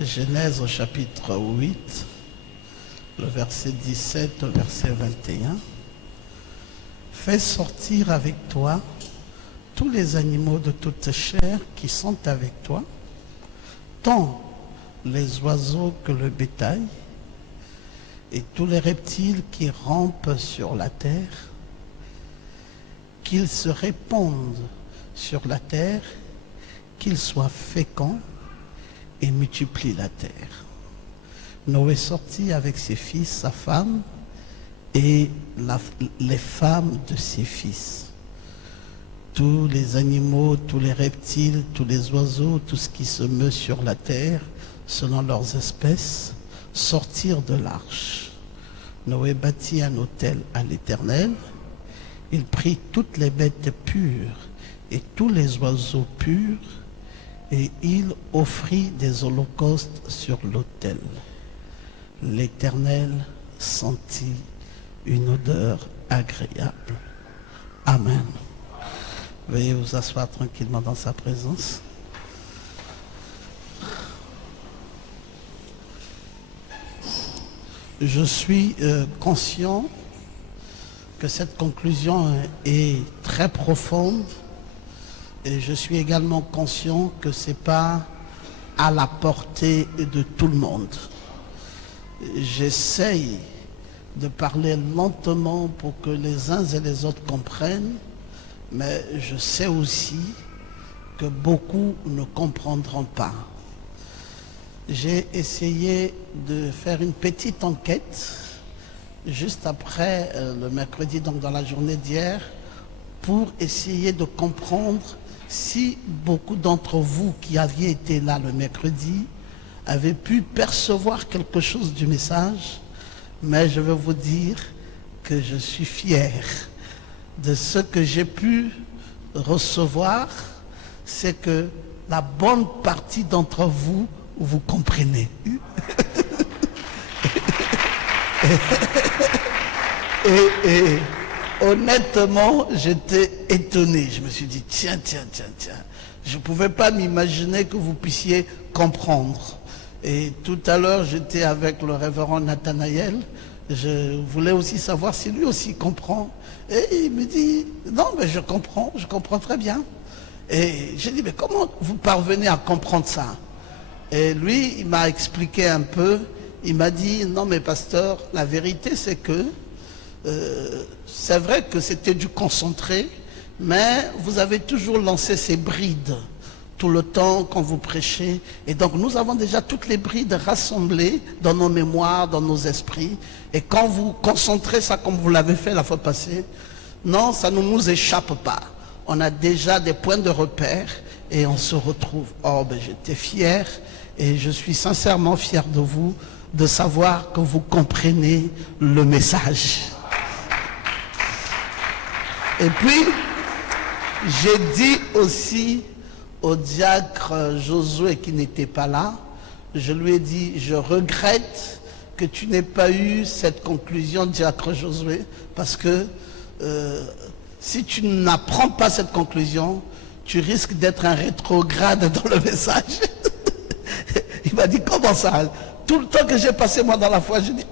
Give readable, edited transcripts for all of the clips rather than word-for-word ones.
Genèse au chapitre 8, le verset 17 au verset 21. Fais sortir avec toi tous les animaux de toute chair qui sont avec toi, tant les oiseaux que le bétail, et tous les reptiles qui rampent sur la terre, qu'ils se répandent sur la terre, qu'ils soient féconds et multiplient la terre. Noé sortit avec ses fils, sa femme, et les femmes de ses fils. Tous les animaux, tous les reptiles, tous les oiseaux, tout ce qui se meut sur la terre, selon leurs espèces, sortirent de l'arche. Noé bâtit un autel à l'Éternel. Il prit toutes les bêtes pures et tous les oiseaux purs, et il offrit des holocaustes sur l'autel. L'Éternel sentit une odeur agréable. Amen. Veuillez vous asseoir tranquillement dans sa présence. Je suis conscient que cette conclusion est très profonde, et je suis également conscient que ce n'est pas à la portée de tout le monde. J'essaye de parler lentement pour que les uns et les autres comprennent, mais je sais aussi que beaucoup ne comprendront pas. J'ai essayé de faire une petite enquête juste après le mercredi, donc dans la journée d'hier, pour essayer de comprendre si beaucoup d'entre vous qui aviez été là le mercredi avaient pu percevoir quelque chose du message. Mais je veux vous dire que je suis fier de ce que j'ai pu recevoir. C'est que la bonne partie d'entre vous, vous comprenez. Et honnêtement, j'étais étonné. Je me suis dit, tiens. Je ne pouvais pas m'imaginer que vous puissiez comprendre. Et tout à l'heure, j'étais avec le révérend Nathanaël. Je voulais aussi savoir si lui aussi comprend. Et il me dit, non, mais je comprends très bien. Et j'ai dit, mais comment vous parvenez à comprendre ça? Et lui, il m'a expliqué un peu. Il m'a dit, non mais pasteur, la vérité c'est que c'est vrai que c'était du concentré, mais vous avez toujours lancé ces brides tout le temps quand vous prêchez. Et donc nous avons déjà toutes les brides rassemblées dans nos mémoires, dans nos esprits. Et quand vous concentrez ça comme vous l'avez fait la fois passée, non, ça ne nous échappe pas. On a déjà des points de repère et on se retrouve. Oh, ben j'étais fier et je suis sincèrement fier de vous, de savoir que vous comprenez le message. Et puis, j'ai dit aussi au diacre Josué qui n'était pas là, je lui ai dit, je regrette que tu n'aies pas eu cette conclusion, diacre Josué, parce que si tu n'apprends pas cette conclusion, tu risques d'être un rétrograde dans le message. Il m'a dit, comment ça? Tout le temps que j'ai passé moi dans la foi, je dis,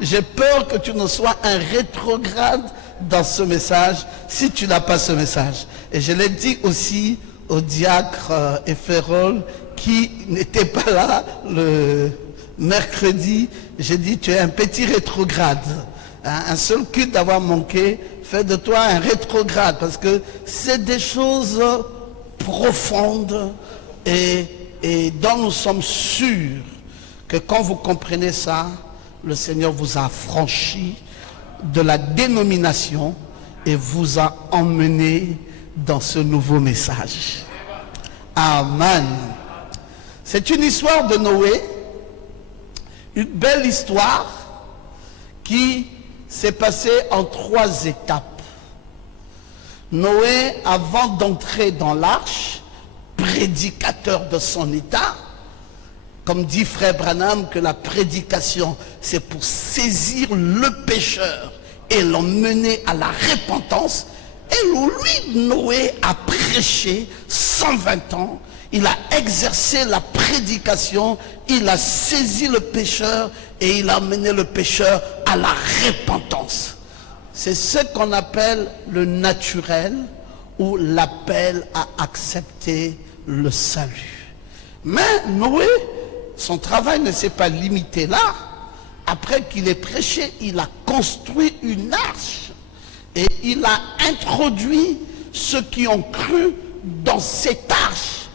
j'ai peur que tu ne sois un rétrograde dans ce message si tu n'as pas ce message. Et je l'ai dit aussi au diacre Efferol qui n'était pas là le mercredi. J'ai dit, tu es un petit rétrograde. Un seul culte d'avoir manqué fait de toi un rétrograde, parce que c'est des choses profondes et dont nous sommes sûrs que quand vous comprenez ça, le Seigneur vous a affranchi de la dénomination et vous a emmené dans ce nouveau message. Amen. C'est une histoire de Noé, une belle histoire qui s'est passée en 3 étapes. Noé, avant d'entrer dans l'arche, prédicateur de son état, comme dit Frère Branham, que la prédication, c'est pour saisir le pécheur et l'emmener à la repentance. Et lui, Noé, a prêché 120 ans. Il a exercé la prédication prédication, il a saisi le pécheur et il a amené le pécheur à la repentance. C'est ce qu'on appelle le naturel ou l'appel à accepter le salut. Mais Noé, son travail ne s'est pas limité là. Après qu'il ait prêché, il a construit une arche et il a introduit ceux qui ont cru dans cette arche.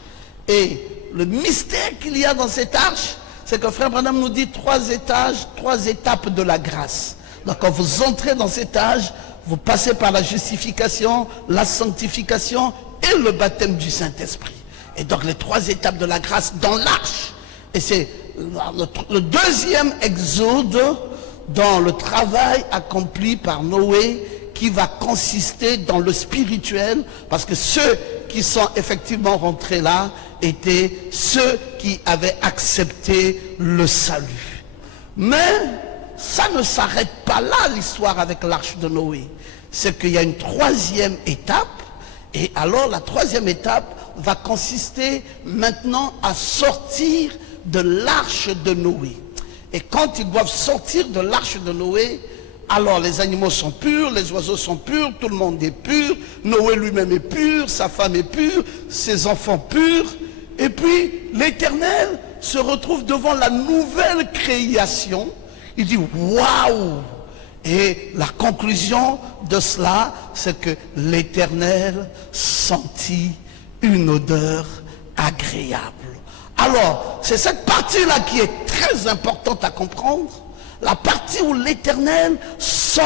Et le mystère qu'il y a dans cette arche, c'est que Frère Branham nous dit 3 étages, 3 étapes de la grâce. Donc quand vous entrez dans cet âge, vous passez par la justification, la sanctification et le baptême du Saint-Esprit. Et donc les 3 étapes de la grâce dans l'arche. Et c'est le deuxième exode dans le travail accompli par Noé qui va consister dans le spirituel, parce que ceux qui sont effectivement rentrés là étaient ceux qui avaient accepté le salut. Mais ça ne s'arrête pas là, l'histoire avec l'arche de Noé. C'est qu'il y a une 3e étape, et alors la 3e étape va consister maintenant à sortir de l'arche de Noé. Et quand ils doivent sortir de l'arche de Noé, alors les animaux sont purs, les oiseaux sont purs, tout le monde est pur, Noé lui-même est pur, sa femme est pure, ses enfants purs. Et puis l'Éternel se retrouve devant la nouvelle création. Il dit waouh! Et la conclusion de cela, c'est que l'Éternel sentit une odeur agréable. Alors, c'est cette partie-là qui est très importante à comprendre. La partie où l'Éternel sent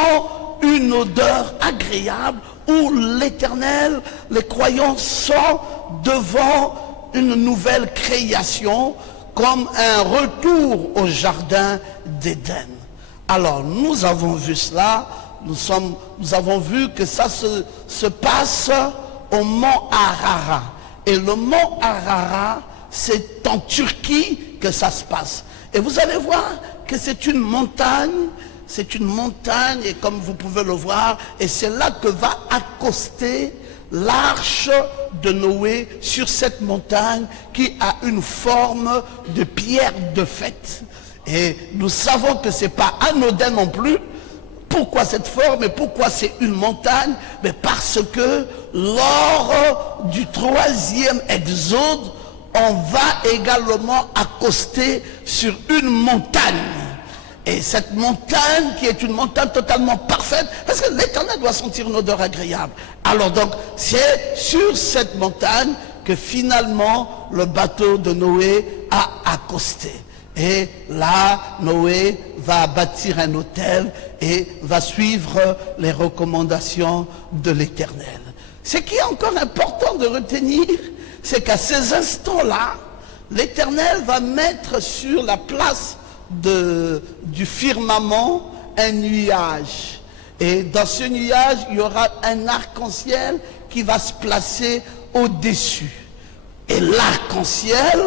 une odeur agréable, où l'Éternel, les croyants sont devant une nouvelle création, comme un retour au jardin d'Éden. Alors, nous avons vu cela, nous avons vu que ça se passe au mont Ararat. Et le mont Ararat, c'est en Turquie que ça se passe. Et vous allez voir que c'est une montagne, et comme vous pouvez le voir, et c'est là que va accoster l'arche de Noé sur cette montagne qui a une forme de pierre de fête. Et nous savons que ce n'est pas anodin non plus. Pourquoi cette forme et pourquoi c'est une montagne? Mais parce que lors du 3e exode, on va également accoster sur une montagne. Et cette montagne qui est une montagne totalement parfaite, parce que l'Éternel doit sentir une odeur agréable. Alors donc, c'est sur cette montagne que finalement le bateau de Noé a accosté. Et là, Noé va bâtir un autel et va suivre les recommandations de l'Éternel. Ce qui est encore important de retenir, c'est qu'à ces instants-là, l'Éternel va mettre sur la place du firmament un nuage. Et dans ce nuage, il y aura un arc-en-ciel qui va se placer au-dessus. Et l'arc-en-ciel,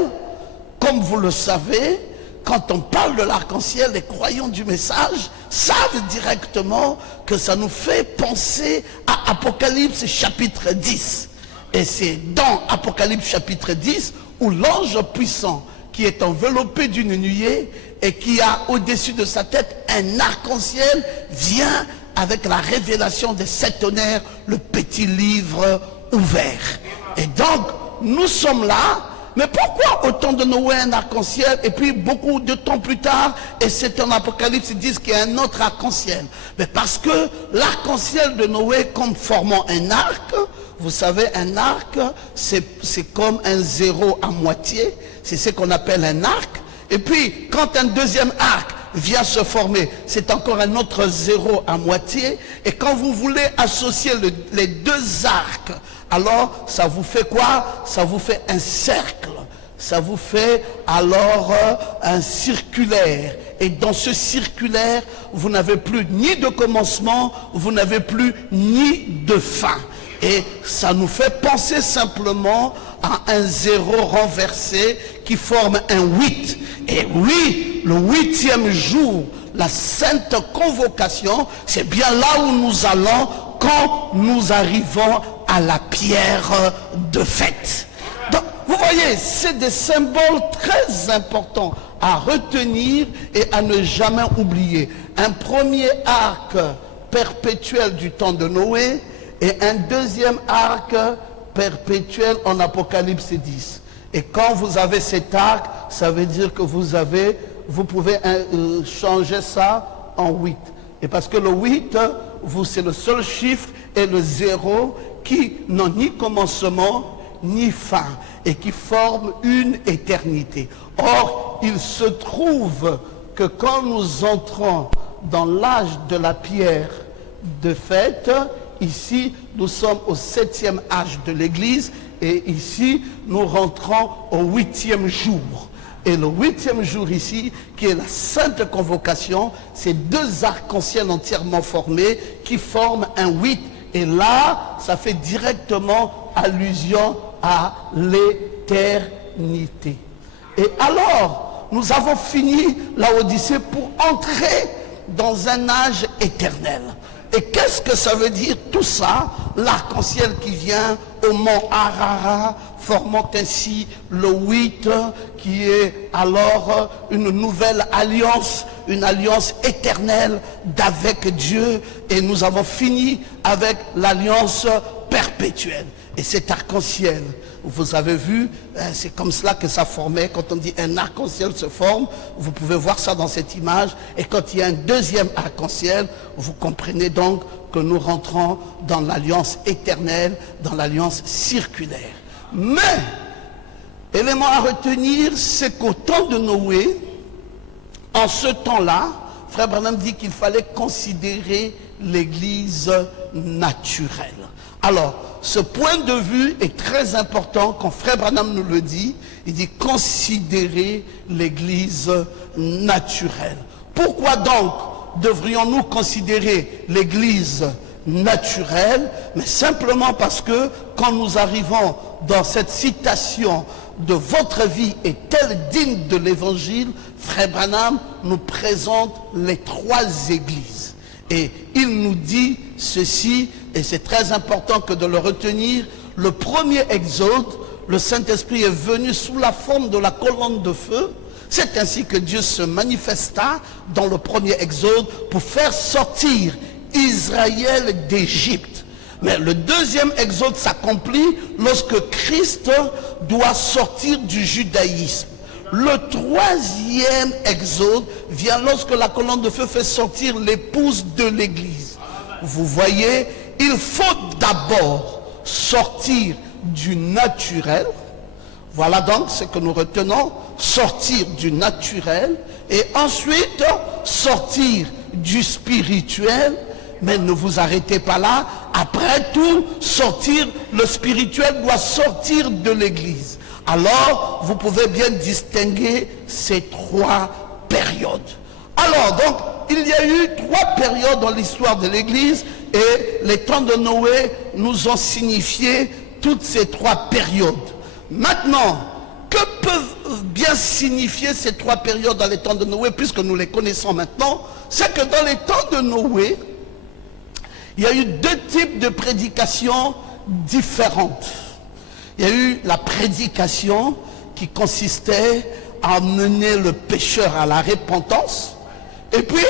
comme vous le savez, quand on parle de l'arc-en-ciel, les croyants du message savent directement que ça nous fait penser à Apocalypse chapitre 10. Et c'est dans Apocalypse chapitre 10 où l'ange puissant qui est enveloppé d'une nuée et qui a au-dessus de sa tête un arc-en-ciel vient avec la révélation des 7 tonnerres, le petit livre ouvert. Et donc, nous sommes là. Mais pourquoi au temps de Noé un arc-en-ciel et puis beaucoup de temps plus tard, et c'est en Apocalypse, ils disent qu'il y a un autre arc-en-ciel? Mais parce que l'arc-en-ciel de Noé, comme formant un arc, vous savez, un arc, c'est comme un zéro à moitié, c'est ce qu'on appelle un arc. Et puis, quand un deuxième arc vient se former, c'est encore un autre zéro à moitié. Et quand vous voulez associer les deux arcs, alors ça vous fait quoi? Ça vous fait un cercle. Ça vous fait alors un circulaire. Et dans ce circulaire, vous n'avez plus ni de commencement, vous n'avez plus ni de fin. Et ça nous fait penser simplement à un zéro renversé qui forme un 8. Et oui, le 8e jour, la sainte convocation, c'est bien là où nous allons quand nous arrivons à la pierre de fête. Donc, Vous voyez, c'est des symboles très importants à retenir et à ne jamais oublier. Un premier arc perpétuel du temps de Noé et un deuxième arc perpétuel en Apocalypse 10. Et quand vous avez cet arc, ça veut dire que vous pouvez changer ça en 8. Et parce que le 8, c'est le seul chiffre, et le 0 qui n'ont ni commencement ni fin et qui forment une éternité. Or, il se trouve que quand nous entrons dans l'âge de la pierre de fête, ici nous sommes au 7e âge de l'Église et ici nous rentrons au 8e jour. Et le 8e jour ici, qui est la sainte convocation, c'est deux arcs-en-ciel entièrement formés qui forment un 8. Et là, ça fait directement allusion à l'éternité. Et alors, nous avons fini la Odyssée pour entrer dans un âge éternel. Et qu'est-ce que ça veut dire tout ça? L'arc-en-ciel qui vient au mont Ararat, formant ainsi le 8, qui est alors une nouvelle alliance, une alliance éternelle d'avec Dieu. Et nous avons fini avec l'alliance perpétuelle. Et cet arc-en-ciel, vous avez vu, c'est comme cela que ça formait. Quand on dit un arc-en-ciel se forme, vous pouvez voir ça dans cette image. Et quand il y a un deuxième arc-en-ciel, vous comprenez donc que nous rentrons dans l'alliance éternelle, dans l'alliance circulaire. Mais, élément à retenir, c'est qu'au temps de Noé, en ce temps-là, Frère Branham dit qu'il fallait considérer l'Église naturelle. Alors, ce point de vue est très important quand Frère Branham nous le dit. Il dit considérer l'Église naturelle. Pourquoi donc devrions-nous considérer l'Église naturelle? Mais simplement parce que quand nous arrivons dans cette citation de votre vie est-elle digne de l'Évangile, Frère Branham nous présente les trois églises. Et il nous dit ceci, et c'est très important que de le retenir. Le premier exode, le Saint-Esprit est venu sous la forme de la colonne de feu. C'est ainsi que Dieu se manifesta dans le premier exode pour faire sortir Israël d'Égypte. Mais le deuxième exode s'accomplit lorsque Christ doit sortir du judaïsme. Le troisième exode vient lorsque la colonne de feu fait sortir l'épouse de l'Église. Vous voyez, il faut d'abord sortir du naturel. Voilà donc ce que nous retenons, sortir du naturel et ensuite sortir du spirituel. Mais ne vous arrêtez pas là. Après tout, le spirituel doit sortir de l'Église. Alors, vous pouvez bien distinguer ces trois périodes. Alors, donc, il y a eu trois périodes dans l'histoire de l'Église et les temps de Noé nous ont signifié toutes ces trois périodes. Maintenant, que peuvent bien signifier ces trois périodes dans les temps de Noé, puisque nous les connaissons maintenant? C'est que dans les temps de Noé, il y a eu deux types de prédications différentes. Il y a eu la prédication qui consistait à mener le pécheur à la repentance. Et puis,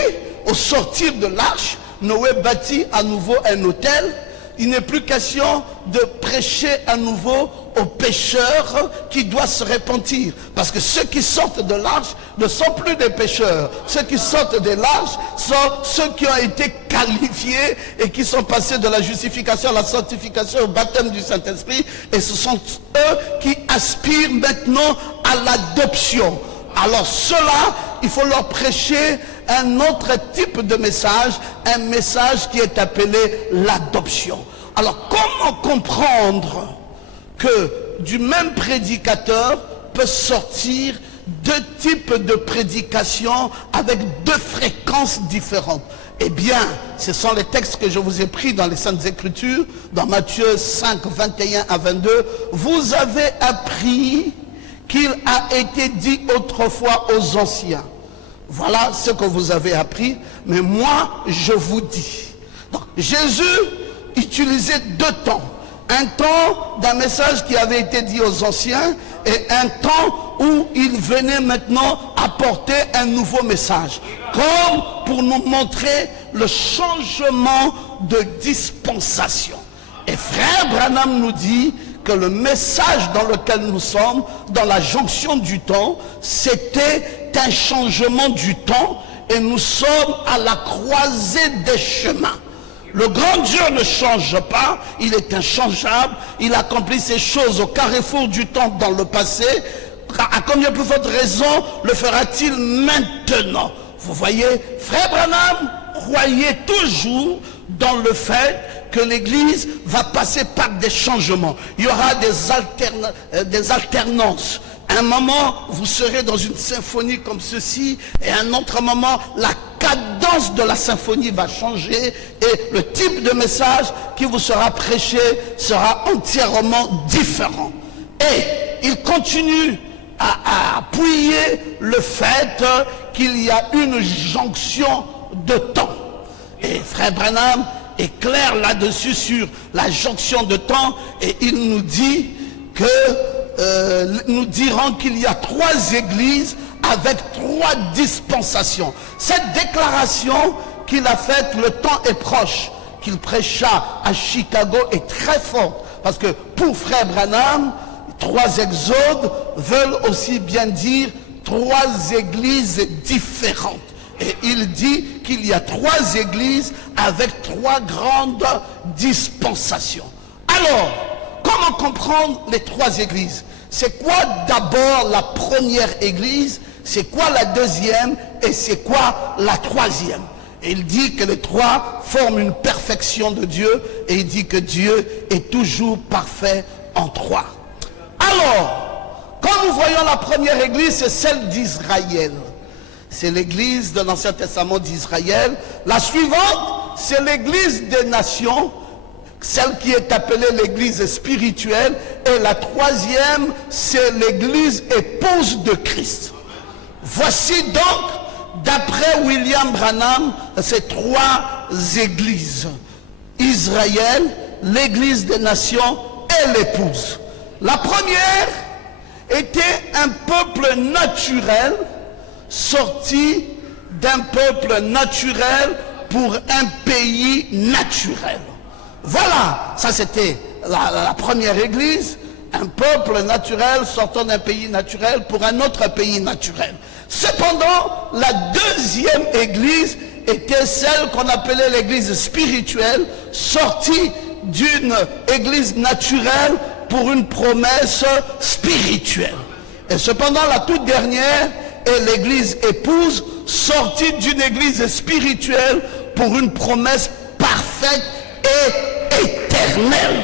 au sortir de l'arche, Noé bâtit à nouveau un autel. Il n'est plus question de prêcher à nouveau aux pécheurs qui doivent se repentir. Parce que ceux qui sortent de l'arche ne sont plus des pécheurs. Ceux qui sortent de l'arche sont ceux qui ont été qualifiés et qui sont passés de la justification à la sanctification, au baptême du Saint-Esprit. Et ce sont eux qui aspirent maintenant à l'adoption. Alors ceux-là, il faut leur prêcher un autre type de message, un message qui est appelé l'adoption. Alors comment comprendre que du même prédicateur peut sortir deux types de prédications avec deux fréquences différentes? Eh bien, ce sont les textes que je vous ai pris dans les Saintes Écritures, dans Matthieu 5, 21 à 22. Vous avez appris qu'il a été dit autrefois aux anciens. Voilà ce que vous avez appris, mais moi je vous dis. Donc, Jésus utilisait deux temps. Un temps d'un message qui avait été dit aux anciens et un temps où il venait maintenant apporter un nouveau message, comme pour nous montrer le changement de dispensation. Et frère Branham nous dit que le message dans lequel nous sommes, dans la jonction du temps, c'était un changement du temps, et nous sommes à la croisée des chemins. Le grand Dieu ne change pas, il est inchangeable, il accomplit ces choses au carrefour du temps dans le passé. À combien plus forte raison le fera-t-il maintenant? Vous voyez, frère Branham croyait toujours dans le fait que l'Église va passer par des changements. Il y aura des alternances. Un moment, vous serez dans une symphonie comme ceci, et à un autre moment, la cadence de la symphonie va changer, et le type de message qui vous sera prêché sera entièrement différent. Et il continue à appuyer le fait qu'il y a une jonction de temps. Et frère Branham est clair là-dessus sur la jonction de temps, et il nous dit que nous dirons qu'il y a 3 églises avec 3 dispensations. Cette déclaration qu'il a faite, le temps est proche, qu'il prêcha à Chicago, est très forte, parce que pour frère Branham, 3 exodes veulent aussi bien dire 3 églises différentes. Et il dit qu'il y a 3 églises avec 3 grandes dispensations. Alors, comment comprendre les 3 églises? C'est quoi d'abord la première église? C'est quoi la deuxième? Et c'est quoi la troisième? Et il dit que les 3 forment une perfection de Dieu. Et il dit que Dieu est toujours parfait en 3. Alors, quand nous voyons la première église, c'est celle d'Israël. C'est l'église de l'Ancien Testament d'Israël. La suivante, c'est l'église des nations, celle qui est appelée l'église spirituelle. Et la troisième, c'est l'église épouse de Christ. Voici donc, d'après William Branham, ces 3 églises. Israël, l'église des nations et l'épouse. La première était un peuple naturel, sorti d'un peuple naturel pour un pays naturel. Voilà, ça c'était la première église, un peuple naturel sortant d'un pays naturel pour un autre pays naturel. Cependant, la deuxième église était celle qu'on appelait l'église spirituelle, sortie d'une église naturelle pour une promesse spirituelle. Et cependant, la toute dernière est l'église épouse, sortie d'une église spirituelle pour une promesse parfaite et éternelle.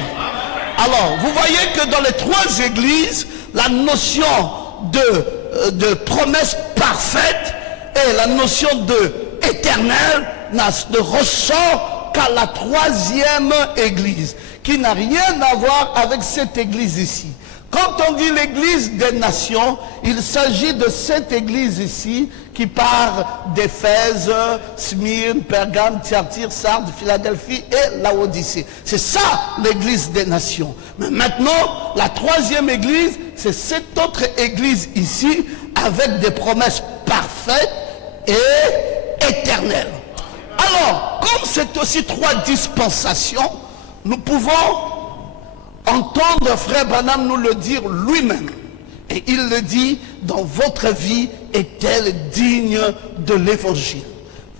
Alors, vous voyez que dans les 3 églises, la notion de promesse parfaite et la notion de éternelle ne ressort qu'à la 3e église, qui n'a rien à voir avec cette église ici. Quand on dit l'église des nations, il s'agit de cette église ici qui part d'Éphèse, Smyrne, Pergame, Thyatire, Sardes, Philadelphie et Laodicée. C'est ça l'église des nations. Mais maintenant, la 3e église, c'est cette autre église ici avec des promesses parfaites et éternelles. Alors, comme c'est aussi 3 dispensations, nous pouvons entendre frère Branham nous le dire lui-même. Et il le dit, dans votre vie est-elle digne de l'évangile?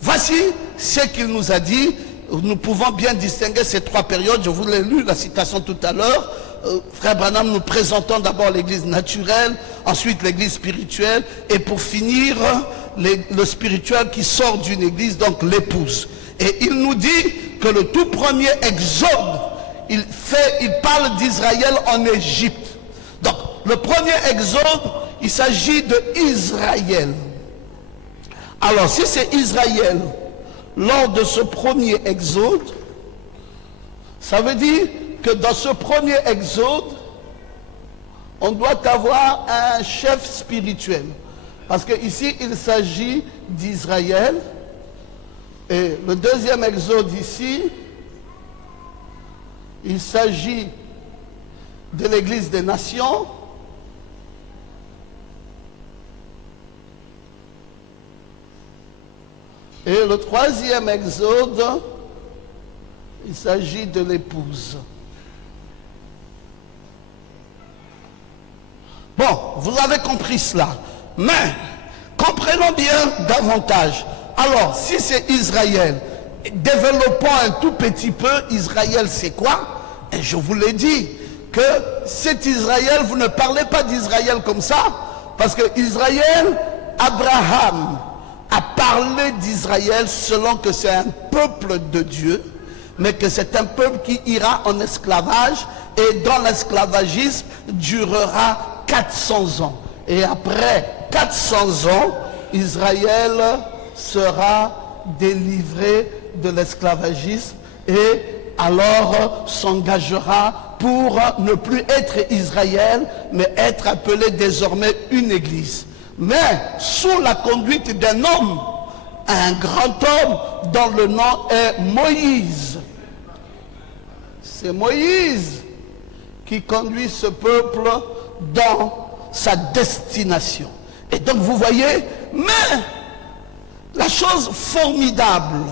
Voici ce qu'il nous a dit. Nous pouvons bien distinguer ces 3 périodes. Je vous l'ai lu la citation tout à l'heure. Frère Branham nous présentant d'abord l'église naturelle, ensuite l'église spirituelle, et pour finir le spirituel qui sort d'une église, donc l'épouse. Et il nous dit que le tout premier exode, il parle d'Israël en Égypte. Donc, le premier exode, il s'agit de Israël. Alors, si c'est Israël, lors de ce premier exode, ça veut dire que dans ce premier exode, on doit avoir un chef spirituel. Parce qu'ici, il s'agit d'Israël. Et le deuxième exode ici, il s'agit de l'église des nations. Et le troisième exode, il s'agit de l'épouse. Bon, vous avez compris cela. Mais, comprenons bien davantage. Alors, si c'est Israël, développons un tout petit peu, Israël c'est quoi? Et je vous l'ai dit, que cet Israël, vous ne parlez pas d'Israël comme ça, parce que Israël, Abraham a parlé d'Israël selon que c'est un peuple de Dieu, mais que c'est un peuple qui ira en esclavage, et dans l'esclavagisme durera 400 ans. Et après 400 ans, Israël sera délivré de l'esclavagisme et alors s'engagera pour ne plus être Israël, mais être appelé désormais une église. Mais sous la conduite d'un homme, un grand homme dont le nom est Moïse. C'est Moïse qui conduit ce peuple dans sa destination. Et donc vous voyez, mais la chose formidable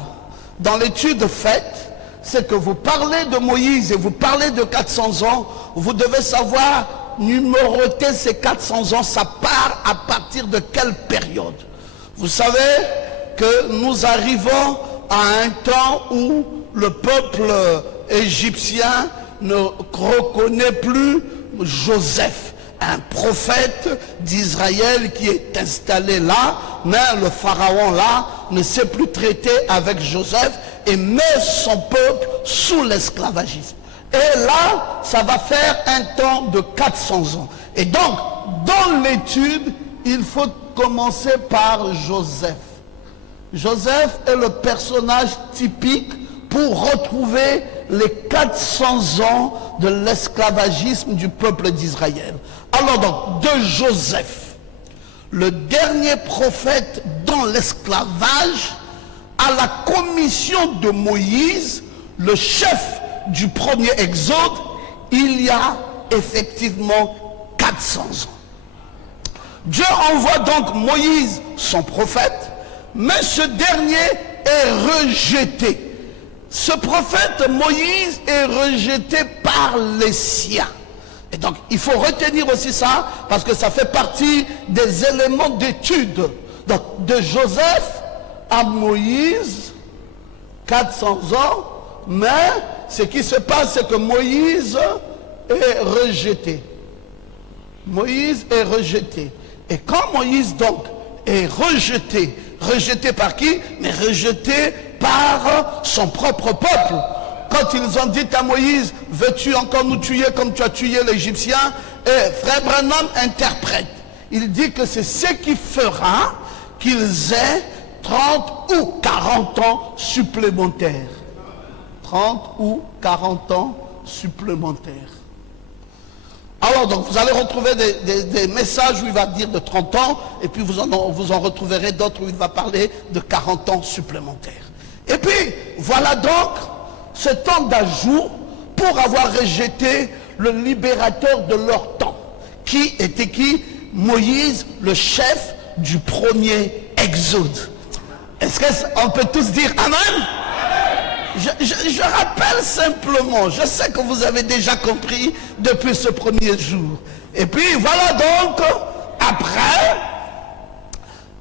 dans l'étude faite, c'est que vous parlez de Moïse et vous parlez de 400 ans, vous devez savoir numéroter ces 400 ans, ça part à partir de quelle période. Vous savez que nous arrivons à un temps où le peuple égyptien ne reconnaît plus Joseph, un prophète d'Israël qui est installé là, mais le pharaon là ne sait plus traiter avec Joseph et met son peuple sous l'esclavagisme. Et là, ça va faire un temps de 400 ans. Et donc, dans l'étude, il faut commencer par Joseph. Joseph est le personnage typique pour retrouver les 400 ans de l'esclavagisme du peuple d'Israël. Alors donc, de Joseph, le dernier prophète dans l'esclavage, à la commission de Moïse, le chef du premier exode, il y a effectivement 400 ans. Dieu envoie donc Moïse, son prophète, mais ce dernier est rejeté. Ce prophète Moïse est rejeté par les siens. Et donc, il faut retenir aussi ça, parce que ça fait partie des éléments d'étude. Donc, de Joseph à Moïse, 400 ans, mais ce qui se passe, c'est que Moïse est rejeté. Moïse est rejeté. Et quand Moïse, donc, est rejeté, rejeté par qui? Mais rejeté par son propre peuple. Quand ils ont dit à Moïse, veux-tu encore nous tuer comme tu as tué l'Égyptien? Et Frère Branham interprète. Il dit que c'est ce qui fera qu'ils aient 30 ou 40 ans supplémentaires. 30 ou 40 ans supplémentaires. Alors donc vous allez retrouver des messages où il va dire de 30 ans, et puis vous en retrouverez d'autres où il va parler de 40 ans supplémentaires. Et puis voilà donc ce temps d'ajout pour avoir rejeté le libérateur de leur temps. Qui était qui? Moïse, le chef du premier exode. Est-ce qu'on peut tous dire Amen? Je rappelle simplement, je sais que vous avez déjà compris depuis ce premier jour. Et puis voilà donc,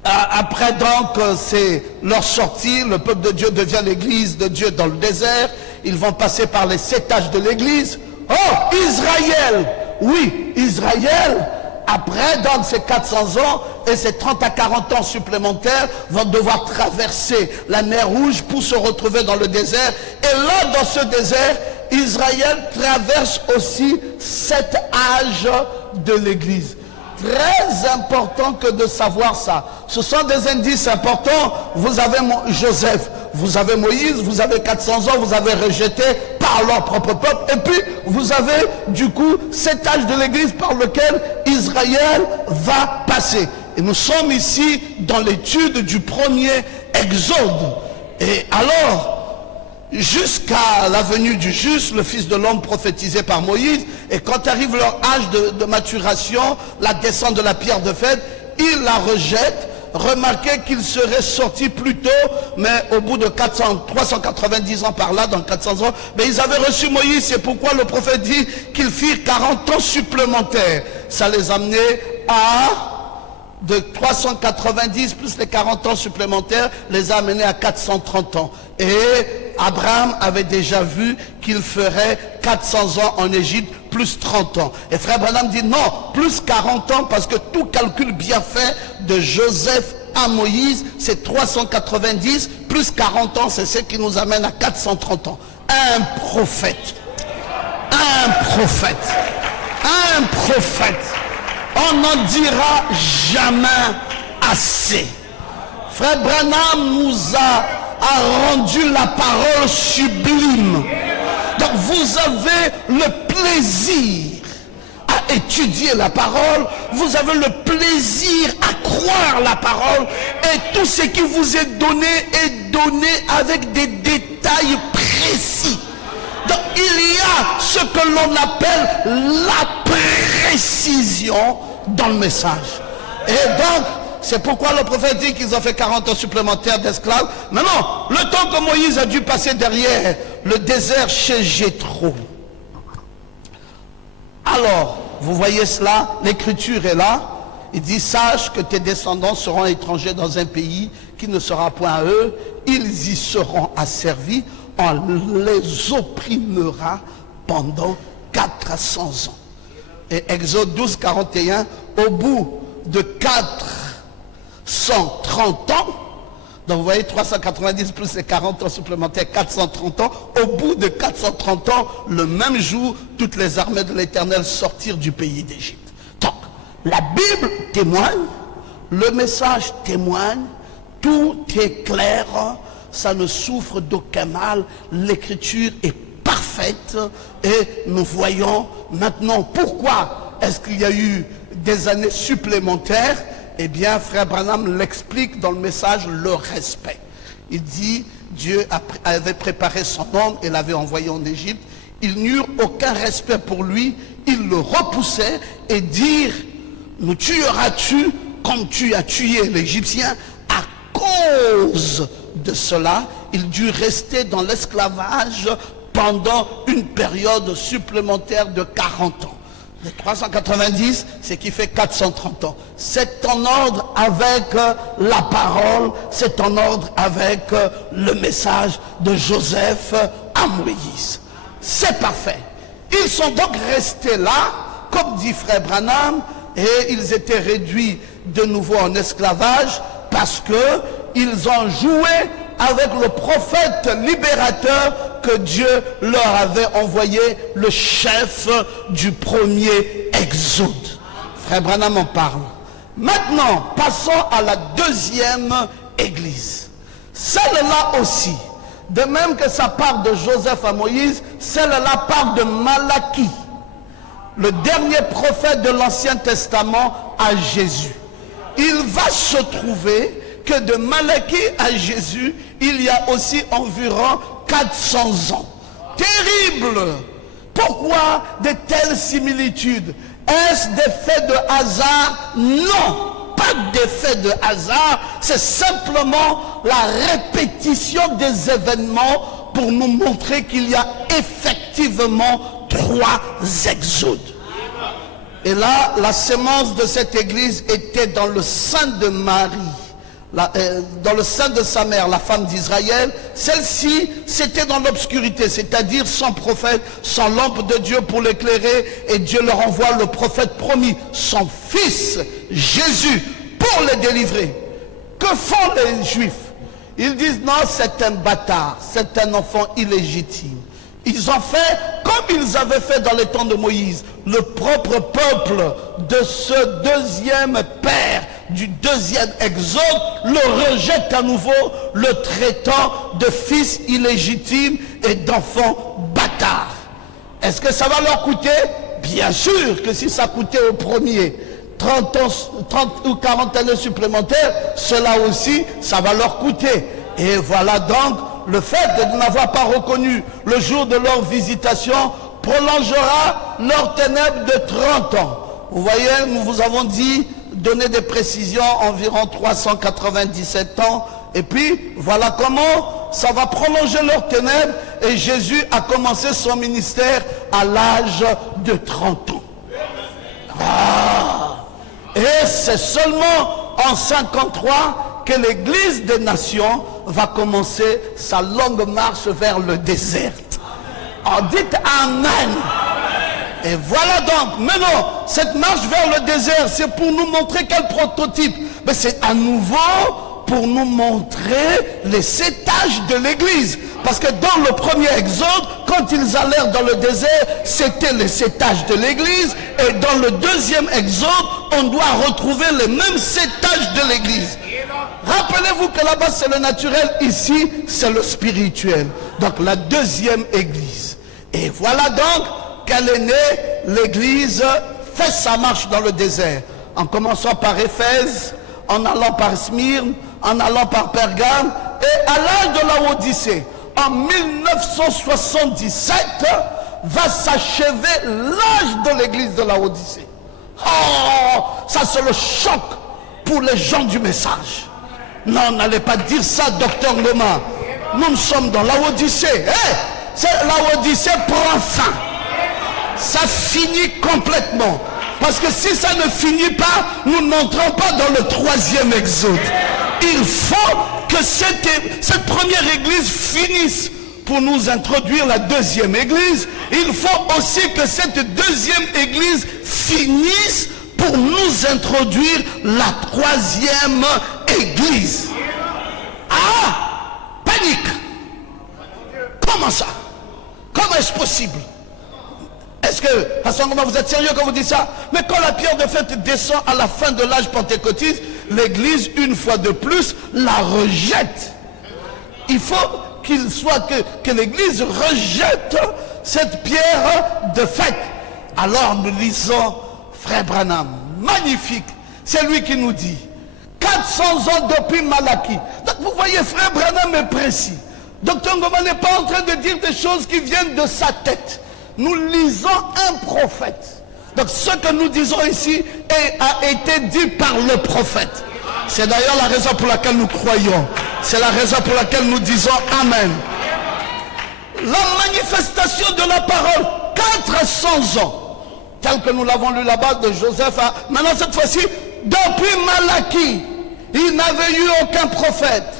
après donc c'est leur sortie, le peuple de Dieu devient l'église de Dieu dans le désert. Ils vont passer par les 7 âges de l'église. Oh, Israël! Oui, Israël, après donc ces 400 ans et ces 30 à 40 ans supplémentaires, vont devoir traverser la mer Rouge pour se retrouver dans le désert. Et là, dans ce désert, Israël traverse aussi 7 âges de l'église. Très important que de savoir ça. Ce sont des indices importants. Vous avez Joseph, vous avez Moïse, vous avez 400 ans, vous avez rejeté par leur propre peuple. Et puis, vous avez du coup cet âge de l'église par lequel Israël va passer. Et nous sommes ici dans l'étude du premier exode. Et alors, jusqu'à la venue du juste, le fils de l'homme prophétisé par Moïse, et quand arrive leur âge de maturation, la descente de la pierre de fête, ils la rejettent, remarqué qu'il serait sorti plus tôt, mais au bout de 390 ans par là, dans 400 ans, mais ils avaient reçu Moïse. C'est pourquoi le prophète dit qu'ils firent 40 ans supplémentaires. Ça les amenait à... de 390 plus les 40 ans supplémentaires, les a amenés à 430 ans. Et Abraham avait déjà vu qu'il ferait 400 ans en Égypte, plus 30 ans. Et frère Branham dit non, plus 40 ans, parce que tout calcul bien fait de Joseph à Moïse, c'est 390, plus 40 ans, c'est ce qui nous amène à 430 ans. Un prophète, un prophète, un prophète. On n'en dira jamais assez. Frère Branham nous a rendu la parole sublime. Donc vous avez le plaisir à étudier la parole, vous avez le plaisir à croire la parole, et tout ce qui vous est donné avec des détails précis. Donc il y a ce que l'on appelle la précision dans le message. Et donc, c'est pourquoi le prophète dit qu'ils ont fait 40 ans supplémentaires d'esclaves. Mais non, le temps que Moïse a dû passer derrière le désert chez Jéthro. Alors, vous voyez cela, l'écriture est là. Il dit, sache que tes descendants seront étrangers dans un pays qui ne sera point à eux. Ils y seront asservis. On les opprimera pendant 400 ans. Et Exode 12, 41, au bout de 430 ans, donc vous voyez 390 plus les 40 ans supplémentaires, 430 ans, au bout de 430 ans, le même jour, toutes les armées de l'Éternel sortirent du pays d'Égypte. Donc, la Bible témoigne, le message témoigne, tout est clair, ça ne souffre d'aucun mal, l'écriture est parfaite, et nous voyons maintenant pourquoi est-ce qu'il y a eu des années supplémentaires. Eh bien, frère Branham l'explique dans le message, le respect. Il dit, Dieu avait préparé son homme et l'avait envoyé en Égypte. Ils n'eurent aucun respect pour lui, ils le repoussaient et dirent, nous tueras-tu comme tu as tué l'Égyptien. À cause de cela, il dut rester dans l'esclavage pendant une période supplémentaire de 40 ans. Les 390, c'est qui fait 430 ans. C'est en ordre avec la parole, c'est en ordre avec le message de Joseph à Moïse. C'est parfait. Ils sont donc restés là, comme dit frère Branham, et ils étaient réduits de nouveau en esclavage parce que ils ont joué avec le prophète libérateur que Dieu leur avait envoyé, le chef du premier exode. Frère Branham en parle. Maintenant, passons à la deuxième église. Celle-là aussi, de même que ça part de Joseph à Moïse, celle-là part de Malachie, le dernier prophète de l'Ancien Testament à Jésus. Il va se trouver que de Malachie à Jésus, il y a aussi environ 400 ans. Terrible! Pourquoi de telles similitudes? Est-ce des faits de hasard? Non, pas d'effet de hasard. C'est simplement la répétition des événements pour nous montrer qu'il y a effectivement 3 exodes. Et là, la sémence de cette église était dans le sein de Marie. Dans le sein de sa mère, la femme d'Israël. Celle-ci, c'était dans l'obscurité, c'est-à-dire sans prophète, sans lampe de Dieu pour l'éclairer, et Dieu leur envoie le prophète promis, son fils, Jésus, pour les délivrer. Que font les Juifs? Ils disent non, c'est un bâtard, c'est un enfant illégitime. Ils ont fait comme ils avaient fait dans les temps de Moïse. Le propre peuple de ce deuxième père, du deuxième exode, le rejette à nouveau, le traitant de fils illégitime et d'enfant bâtard. Est-ce que ça va leur coûter? Bien sûr que si ça coûtait au premier 30 ou 40 années supplémentaires, cela aussi, ça va leur coûter. Et voilà donc, le fait de n'avoir pas reconnu le jour de leur visitation prolongera leur ténèbres de 30 ans. Vous voyez, nous vous avons dit donner des précisions, environ 397 ans. Et puis, voilà comment ça va prolonger leurs ténèbres. Et Jésus a commencé son ministère à l'âge de 30 ans. Ah. Et c'est seulement en 53 que l'Église des Nations va commencer sa longue marche vers le désert. Alors dites Amen. Et voilà donc, maintenant, cette marche vers le désert, c'est pour nous montrer quel prototype. Mais c'est à nouveau pour nous montrer les 7 âges de l'Église. Parce que dans le premier exode, quand ils allèrent dans le désert, c'était les 7 âges de l'Église. Et dans le deuxième exode, on doit retrouver les mêmes 7 âges de l'Église. Rappelez-vous que là-bas c'est le naturel, ici c'est le spirituel. Donc la deuxième Église. Et voilà donc qu'elle est née, l'Église fait sa marche dans le désert. En commençant par Éphèse, en allant par Smyrne, en allant par Pergame, et à l'âge de la Odyssée, en 1977, va s'achever l'âge de l'église de la Odyssée. Oh, ça c'est le choc pour les gens du message. Non, n'allez pas dire ça, docteur Ngoma. Nous sommes dans la Odyssée. La Odyssée prend fin. Ça finit complètement. Parce que si ça ne finit pas, nous n'entrons pas dans le troisième exode. Il faut que cette première église finisse pour nous introduire la deuxième église. Il faut aussi que cette deuxième église finisse pour nous introduire la troisième église. Ah! Panique! Comment ça? Comment est-ce possible? Est-ce que, Pasteur Ngoma, vous êtes sérieux quand vous dites ça? Mais quand la pierre de fête descend à la fin de l'âge pentecôtiste, l'église, une fois de plus, la rejette. Il faut qu'il soit que l'église rejette cette pierre de fête. Alors nous lisons Frère Branham, magnifique. C'est lui qui nous dit 400 ans depuis Malachie. Donc vous voyez, Frère Branham est précis. Docteur Ngoma n'est pas en train de dire des choses qui viennent de sa tête. Nous lisons un prophète. Donc ce que nous disons ici a été dit par le prophète. C'est d'ailleurs la raison pour laquelle nous croyons. C'est la raison pour laquelle nous disons Amen. La manifestation de la parole, 400 ans, tel que nous l'avons lu là-bas de Joseph. Maintenant cette fois-ci, depuis Malachie, il n'avait eu aucun prophète.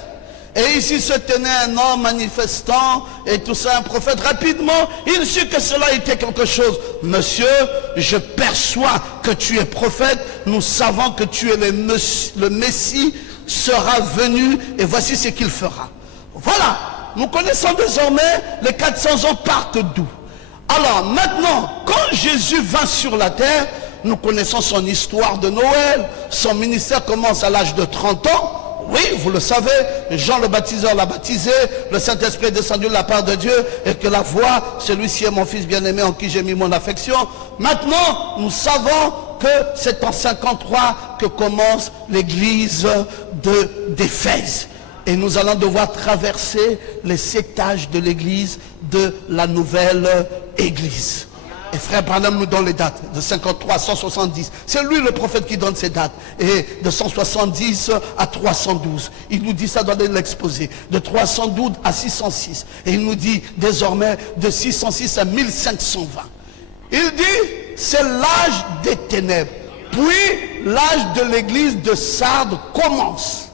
Et ici se tenait un homme manifestant et tout ça, un prophète. Rapidement, il sut que cela était quelque chose. Monsieur, je perçois que tu es prophète. Nous savons que tu es le Messie sera venu et voici ce qu'il fera. Voilà, nous connaissons désormais les 400 ans partent d'où. Alors maintenant, quand Jésus vint sur la terre, nous connaissons son histoire de Noël. Son ministère commence à l'âge de 30 ans. Oui, vous le savez, Jean le baptiseur l'a baptisé, le Saint-Esprit est descendu de la part de Dieu, et que la voix, celui-ci est mon fils bien-aimé en qui j'ai mis mon affection. Maintenant, nous savons que c'est en 53 que commence l'église d'Éphèse. Et nous allons devoir traverser les 7 âges de l'église de la nouvelle église. Et Frère Branham nous donne les dates, de 53 à 170. C'est lui le prophète qui donne ces dates. Et de 170 à 312. Il nous dit ça dans l'exposé. De 312 à 606. Et il nous dit désormais de 606 à 1520. Il dit, c'est l'âge des ténèbres. Puis l'âge de l'église de Sardes commence.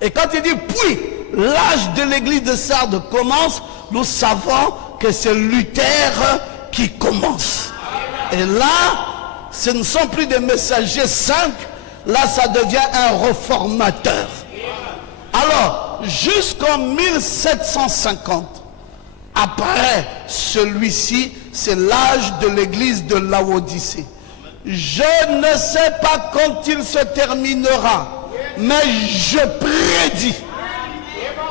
Et quand il dit puis l'âge de l'église de Sardes commence, nous savons que c'est Luther qui commence. Et là, ce ne sont plus des messagers simples, là ça devient un réformateur. Alors, jusqu'en 1750, après celui-ci, c'est l'âge de l'église de Laodicée. Je ne sais pas quand il se terminera, mais je prédis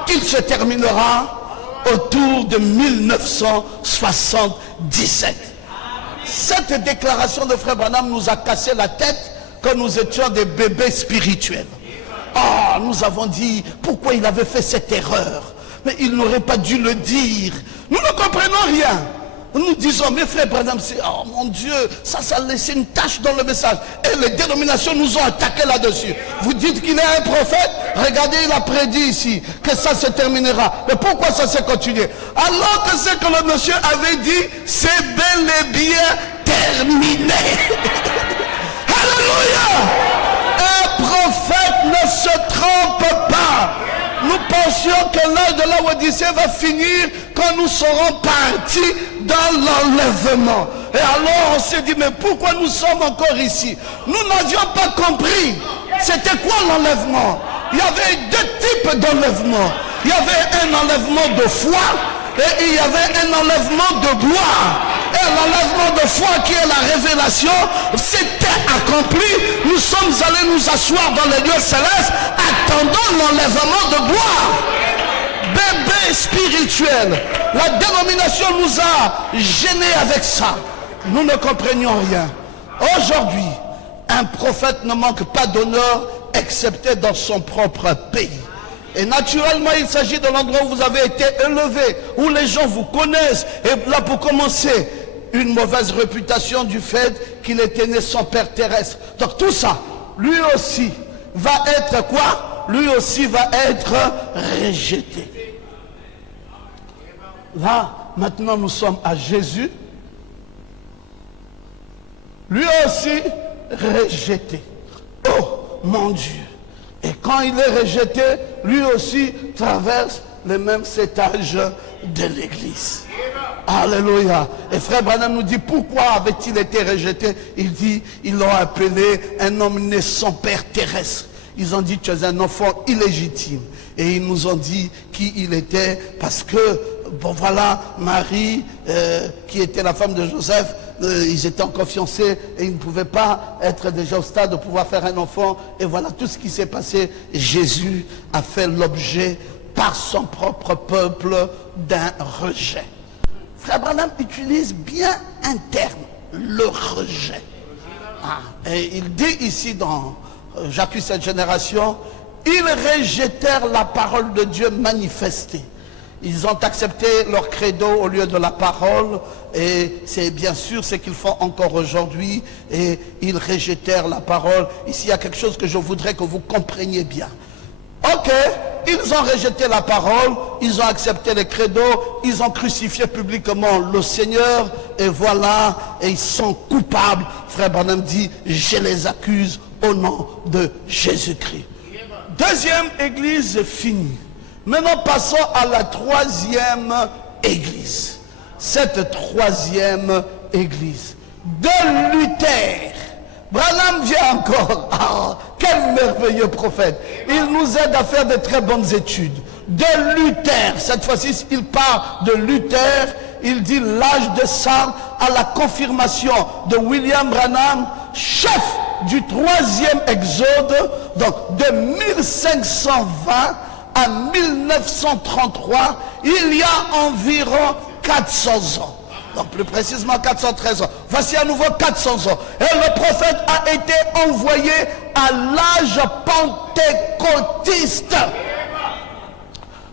qu'il se terminera autour de 1977. Cette déclaration de Frère Branham nous a cassé la tête quand nous étions des bébés spirituels. Oh, nous avons dit pourquoi il avait fait cette erreur. Mais il n'aurait pas dû le dire. Nous ne comprenons rien. Nous disons, mais frère Branham, oh mon Dieu, ça a laissé une tache dans le message. Et les dénominations nous ont attaqué là-dessus. Vous dites qu'il est un prophète? Regardez, il a prédit ici que ça se terminera. Mais pourquoi ça s'est continué? Alors que ce que le monsieur avait dit, c'est bel et bien terminé. Alléluia! Un prophète ne se trompe pas. Nous pensions que l'âge de la Odyssée va finir quand nous serons partis dans l'enlèvement. Et alors on s'est dit, mais pourquoi nous sommes encore ici? Nous n'avions pas compris. C'était quoi l'enlèvement? Il y avait deux types d'enlèvement. Il y avait un enlèvement de foi et il y avait un enlèvement de gloire. Et l'enlèvement de foi qui est la révélation, c'était accompli. Nous sommes allés nous asseoir dans les lieux célestes, attendant l'enlèvement de gloire. Bébé spirituel. La dénomination nous a gênés avec ça. Nous ne comprenions rien. Aujourd'hui, un prophète ne manque pas d'honneur, excepté dans son propre pays. Et naturellement, il s'agit de l'endroit où vous avez été élevé, où les gens vous connaissent. Et là, pour commencer, une mauvaise réputation du fait qu'il était né sans père terrestre. Donc tout ça, lui aussi, va être quoi? Lui aussi va être rejeté. Là, maintenant, nous sommes à Jésus. Lui aussi, rejeté. Oh, mon Dieu! Et quand il est rejeté, lui aussi traverse les mêmes étages de l'église. Alléluia. Et frère Branham nous dit, pourquoi avait-il été rejeté? Il dit, ils l'ont appelé un homme né sans père terrestre. Ils ont dit, tu es un enfant illégitime. Et ils nous ont dit qui il était, parce que, bon voilà, Marie, qui était la femme de Joseph, ils étaient encore fiancés et ils ne pouvaient pas être déjà au stade de pouvoir faire un enfant. Et voilà tout ce qui s'est passé. Jésus a fait l'objet par son propre peuple d'un rejet. Frère Branham utilise bien un terme, le rejet. Et il dit ici dans J'appuie cette génération, ils rejetèrent la parole de Dieu manifestée. Ils ont accepté leur credo au lieu de la parole, et c'est bien sûr ce qu'ils font encore aujourd'hui, et ils rejetèrent la parole. Ici, il y a quelque chose que je voudrais que vous compreniez bien. Ok, ils ont rejeté la parole, ils ont accepté le credo, ils ont crucifié publiquement le Seigneur, et voilà, et ils sont coupables. Frère Branham dit, je les accuse au nom de Jésus-Christ. Deuxième église finie. Maintenant, passons à la troisième église. Cette troisième église de Luther. Branham vient encore. Ah, quel merveilleux prophète. Il nous aide à faire de très bonnes études. De Luther. Cette fois-ci, il parle de Luther. Il dit l'âge de Sardes à la confirmation de William Branham, chef du troisième exode, donc de 1520 à 1933, il y a environ 400 ans. Donc plus précisément 413 ans. Voici à nouveau 400 ans. Et le prophète a été envoyé à l'âge pentecôtiste.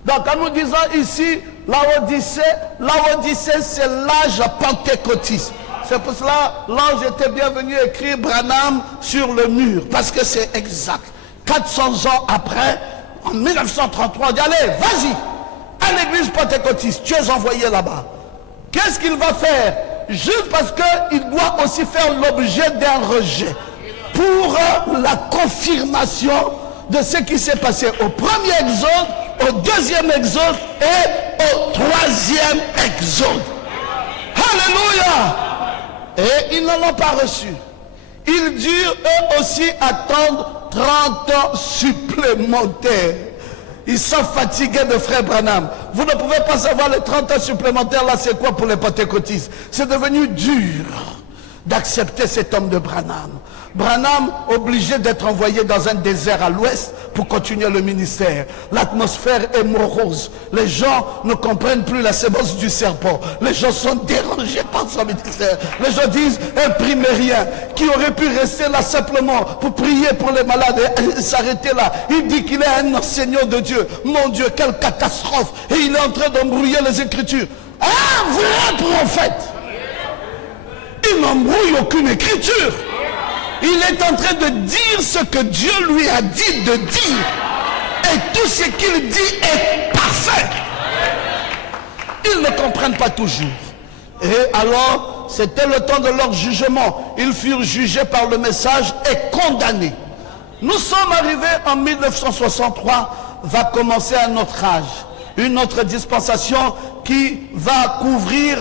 Donc en nous disant ici, Laodicée c'est l'âge pentecôtiste. C'est pour cela l'ange était bien venu écrire Branham sur le mur. Parce que c'est exact. 400 ans après, en 1933, on dit allez, vas-y, à l'église pentecôtiste, tu es envoyé là-bas. Qu'est-ce qu'il va faire? Juste parce qu'il doit aussi faire l'objet d'un rejet. Pour la confirmation de ce qui s'est passé au premier exode, au deuxième exode et au troisième exode. Alléluia! Et ils ne l'ont pas reçu. Ils durent eux aussi attendre 30 ans supplémentaires. Ils sont fatigués de frère Branham. Vous ne pouvez pas savoir les 30 ans supplémentaires là c'est quoi pour les pentecôtistes. C'est devenu dur d'accepter cet homme de Branham. Branham obligé d'être envoyé dans un désert à l'ouest pour continuer le ministère. L'atmosphère est morose. Les gens ne comprennent plus la sémence du serpent. Les gens sont dérangés par son ministère. Les gens disent un primérien qui aurait pu rester là simplement pour prier pour les malades et s'arrêter là. Il dit qu'il est un enseignant de Dieu. Mon Dieu, quelle catastrophe. Et il est en train d'embrouiller les Écritures. Un vrai prophète. Il n'embrouille aucune écriture. Il est en train de dire ce que Dieu lui a dit de dire. Et tout ce qu'il dit est parfait. Ils ne comprennent pas toujours. Et alors, c'était le temps de leur jugement. Ils furent jugés par le message et condamnés. Nous sommes arrivés en 1963, va commencer un autre âge. Une autre dispensation qui va couvrir,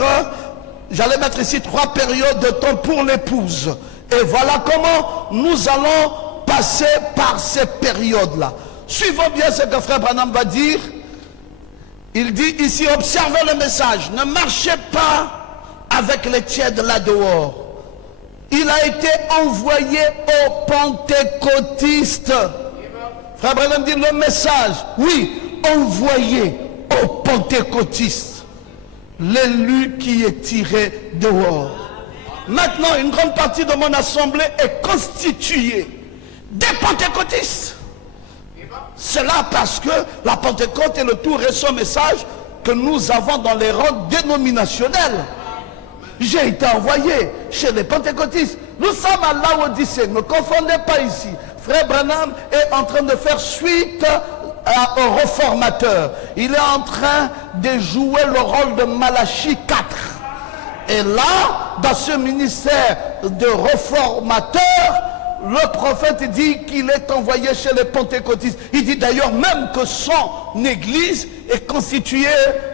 j'allais mettre ici 3 périodes de temps pour l'épouse. Et voilà comment nous allons passer par ces périodes-là. Suivons bien ce que Frère Branham va dire. Il dit ici, observez le message. Ne marchez pas avec les tièdes là dehors. Il a été envoyé aux pentecôtistes. Frère Branham dit le message, oui, envoyé aux pentecôtistes. L'élu qui est tiré dehors. Maintenant, une grande partie de mon assemblée est constituée des pentecôtistes. Cela parce que la Pentecôte est le tout récent message que nous avons dans les rangs dénominationnels. J'ai été envoyé chez les pentecôtistes. Nous sommes à Laodicée. Ne confondez pas ici. Frère Branham est en train de faire suite au réformateur. Il est en train de jouer le rôle de Malachie 4. Et là, dans ce ministère de réformateur, le prophète dit qu'il est envoyé chez les pentecôtistes. Il dit d'ailleurs même que son église est constituée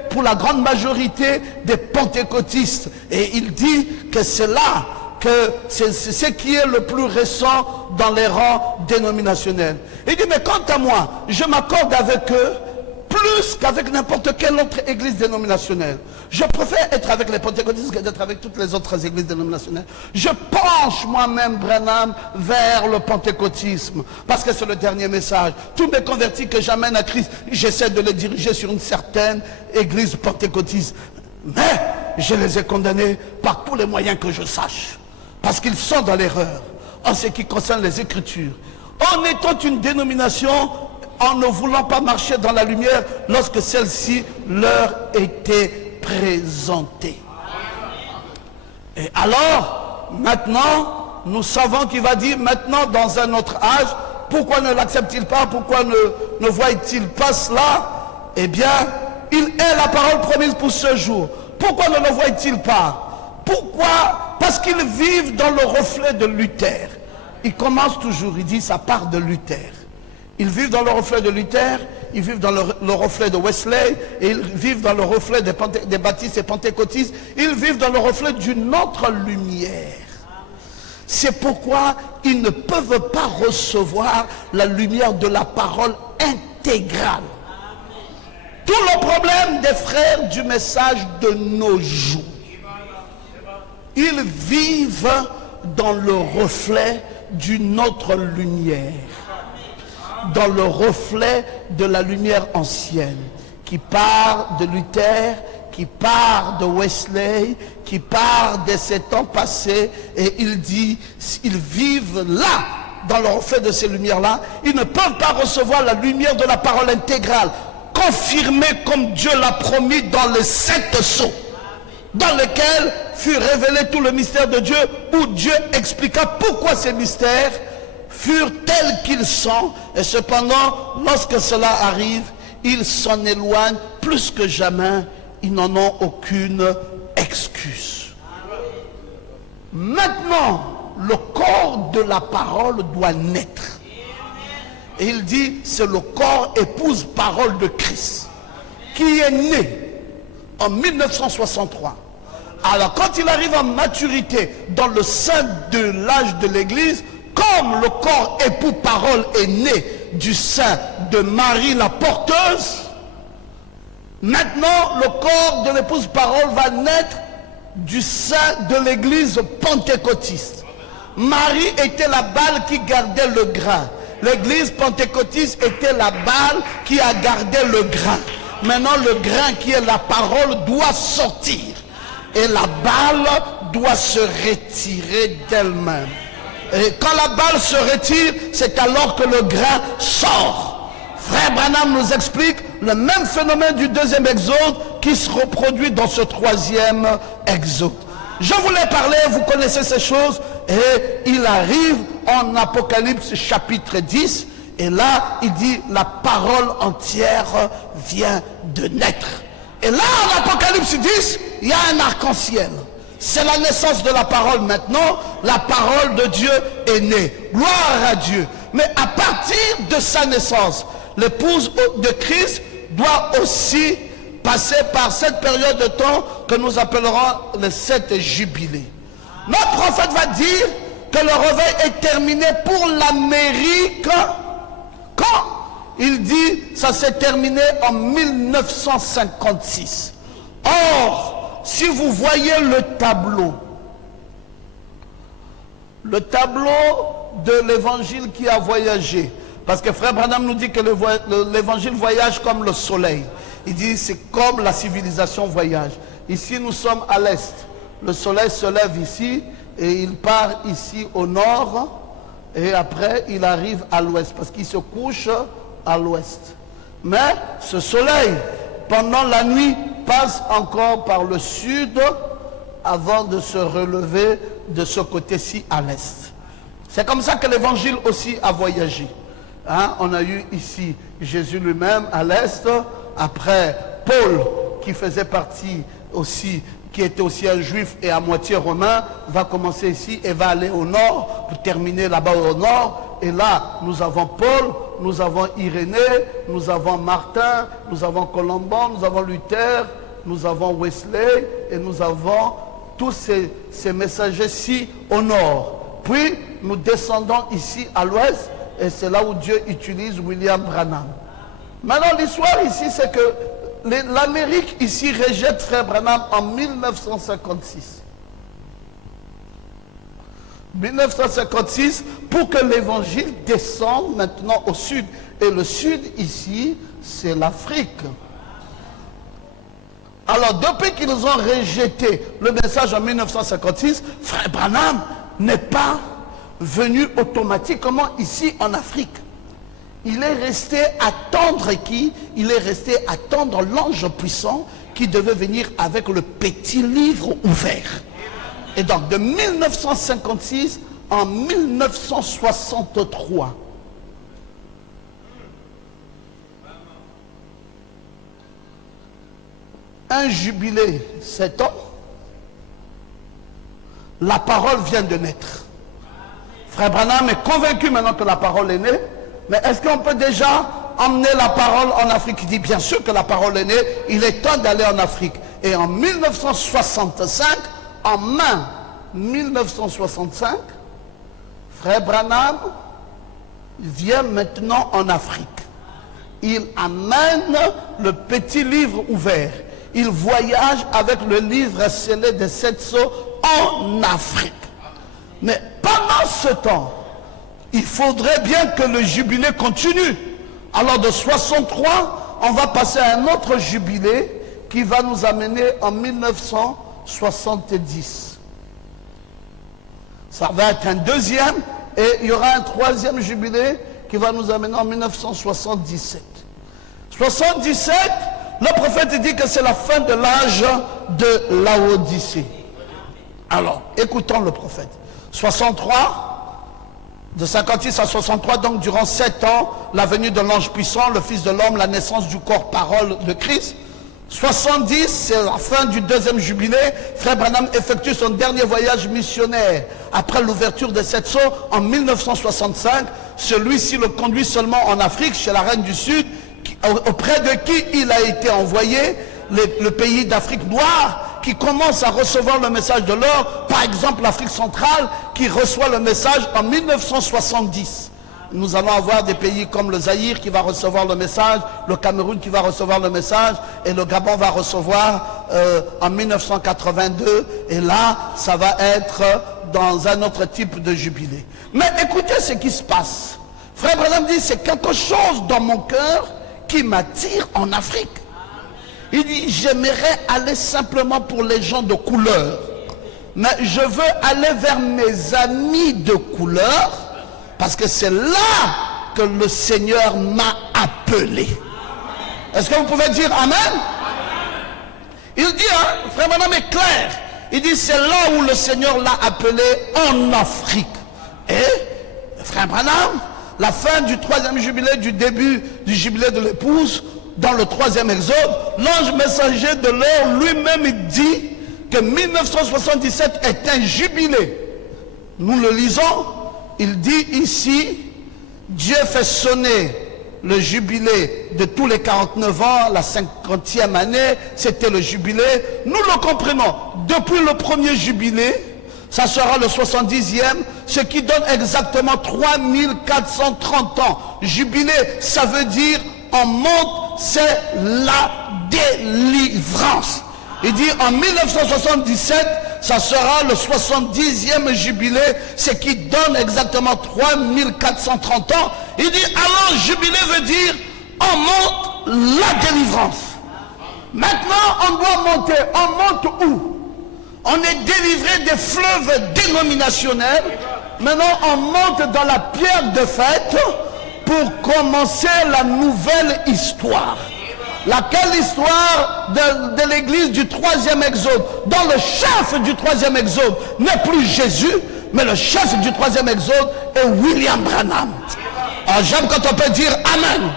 pour la grande majorité des pentecôtistes. Et il dit que c'est là que c'est ce qui est le plus récent dans les rangs dénominationnels. Il dit mais quant à moi, je m'accorde avec eux plus qu'avec n'importe quelle autre église dénominationnelle. Je préfère être avec les pentecôtistes que d'être avec toutes les autres églises dénominationnelles. Je penche moi-même, Branham, vers le pentecôtisme. Parce que c'est le dernier message. Tous mes convertis que j'amène à Christ, j'essaie de les diriger sur une certaine église pentecôtiste. Mais je les ai condamnés par tous les moyens que je sache. Parce qu'ils sont dans l'erreur en ce qui concerne les Écritures. En étant une dénomination, en ne voulant pas marcher dans la lumière lorsque celle-ci leur était présentée. Et alors, maintenant, nous savons qu'il va dire, maintenant dans un autre âge, pourquoi ne l'accepte-t-il pas? Pourquoi ne voit-il pas cela? Eh bien, il est la parole promise pour ce jour. Pourquoi ne le voit-il pas? Pourquoi? Parce qu'ils vivent dans le reflet de Luther. Il commence toujours, il dit, ça part de Luther. Ils vivent dans le reflet de Luther, ils vivent dans le reflet de Wesley, et ils vivent dans le reflet des baptistes et pentecôtistes, ils vivent dans le reflet d'une autre lumière. C'est pourquoi ils ne peuvent pas recevoir la lumière de la parole intégrale. Tout le problème des frères du message de nos jours. Ils vivent dans le reflet d'une autre lumière. Dans le reflet de la lumière ancienne, qui part de Luther, qui part de Wesley, qui part de ces temps passés, et il dit, ils vivent là, dans le reflet de ces lumières-là, ils ne peuvent pas recevoir la lumière de la parole intégrale, confirmée comme Dieu l'a promis dans les 7 sceaux, dans lesquels fut révélé tout le mystère de Dieu, où Dieu expliqua pourquoi ces mystères furent tels qu'ils sont, et cependant, lorsque cela arrive, ils s'en éloignent plus que jamais, ils n'en ont aucune excuse. Maintenant, le corps de la parole doit naître. Et il dit, c'est le corps épouse parole de Christ, qui est né en 1963. Alors, quand il arrive en maturité dans le sein de l'âge de l'Église, comme le corps époux parole est né du sein de Marie la porteuse, maintenant le corps de l'épouse parole va naître du sein de l'église pentecôtiste. Marie était la balle qui gardait le grain. L'église pentecôtiste était la balle qui a gardé le grain. Maintenant le grain qui est la parole doit sortir. Et la balle doit se retirer d'elle-même. Et quand la balle se retire, c'est alors que le grain sort. Frère Branham nous explique le même phénomène du deuxième exode qui se reproduit dans ce troisième exode. Je voulais parler, vous connaissez ces choses, et il arrive en Apocalypse chapitre 10, et là, il dit, la parole entière vient de naître. Et là, en Apocalypse 10, il y a un arc-en-ciel. C'est la naissance de la parole maintenant. La parole de Dieu est née. Gloire à Dieu. Mais à partir de sa naissance, l'épouse de Christ doit aussi passer par cette période de temps que nous appellerons les 7 jubilés. Notre prophète va dire que le réveil est terminé pour l'Amérique. Quand il dit ça s'est terminé en 1956. Or, si vous voyez le tableau de l'évangile qui a voyagé, parce que Frère Branham nous dit que l'évangile voyage comme le soleil. Il dit c'est comme la civilisation voyage. Ici nous sommes à l'est. Le soleil se lève ici et il part ici au nord et après il arrive à l'ouest parce qu'il se couche à l'ouest. Mais ce soleil, pendant la nuit, passe encore par le sud avant de se relever de ce côté-ci à l'est. C'est comme ça que l'évangile aussi a voyagé. Hein? On a eu ici Jésus lui-même à l'est, après Paul qui faisait partie aussi, qui était aussi un juif et à moitié romain, va commencer ici et va aller au nord pour terminer là-bas au nord. Et là, nous avons Paul, nous avons Irénée, nous avons Martin, nous avons Colomban, nous avons Luther, nous avons Wesley et nous avons tous ces messagers-ci au nord. Puis, nous descendons ici à l'ouest et c'est là où Dieu utilise William Branham. Maintenant, l'histoire ici, c'est que l'Amérique ici rejette Frère Branham en 1956. 1956 pour que l'évangile descende maintenant au sud. Et le sud ici, c'est l'Afrique. Alors, depuis qu'ils ont rejeté le message en 1956, Frère Branham n'est pas venu automatiquement ici en Afrique. Il est resté attendre qui? Il est resté attendre l'ange puissant qui devait venir avec le petit livre ouvert. Et donc, de 1956 en 1963, un jubilé 7 ans, la parole vient de naître. Frère Branham est convaincu maintenant que la parole est née, mais est-ce qu'on peut déjà emmener la parole en Afrique? Il dit bien sûr que la parole est née, il est temps d'aller en Afrique. Et en 1965, en mai 1965, Frère Branham vient maintenant en Afrique. Il amène le petit livre ouvert. Il voyage avec le livre scellé des 7 sceaux en Afrique. Mais pendant ce temps, il faudrait bien que le jubilé continue. Alors de 63, on va passer à un autre jubilé qui va nous amener en 1970. Ça va être un deuxième et il y aura un troisième jubilé qui va nous amener en 1977. 77, le prophète dit que c'est la fin de l'âge de Laodicée. Alors, écoutons le prophète. 63, de 56 à 63, donc durant 7 ans, la venue de l'ange puissant, le Fils de l'homme, la naissance du corps parole de Christ. 70, c'est la fin du deuxième jubilé. Frère Branham effectue son dernier voyage missionnaire après l'ouverture des 7 sceaux en 1965. Celui-ci le conduit seulement en Afrique, chez la Reine du Sud, auprès de qui il a été envoyé, le pays d'Afrique noire, qui commence à recevoir le message de l'or. Par exemple, l'Afrique centrale, qui reçoit le message en 1970. Nous allons avoir des pays comme le Zaïre qui va recevoir le message, le Cameroun qui va recevoir le message, et le Gabon va recevoir en 1982. Et là, ça va être dans un autre type de jubilé. Mais écoutez ce qui se passe. Frère Branham dit, c'est quelque chose dans mon cœur qui m'attire en Afrique. Il dit, j'aimerais aller simplement pour les gens de couleur. Mais je veux aller vers mes amis de couleur, parce que c'est là que le Seigneur m'a appelé. Est-ce que vous pouvez dire Amen? Il dit, frère Branham est clair. Il dit, c'est là où le Seigneur l'a appelé en Afrique. Et, frère Branham, la fin du 3e jubilé, du début du jubilé de l'épouse, dans le 3e exode, l'ange messager de l'heure lui-même dit que 1977 est un jubilé. Nous le lisons, il dit ici, Dieu fait sonner le jubilé de tous les 49 ans, la 50e année, c'était le jubilé. Nous le comprenons. Depuis le premier jubilé, ça sera le 70e, ce qui donne exactement 3430 ans. Jubilé, ça veut dire, en monte, c'est la délivrance. Il dit, en 1977, ça sera le 70e jubilé, ce qui donne exactement 3430 ans. Il dit, alors jubilé veut dire, on monte la délivrance. Maintenant, on doit monter. On monte où? On est délivré des fleuves dénominationnels. Maintenant, on monte dans la pierre de fête pour commencer la nouvelle histoire. Laquelle histoire de l'église du 3e exode, dont le chef du 3e exode n'est plus Jésus, mais le chef du 3e exode est William Branham. Alors j'aime quand on peut dire Amen.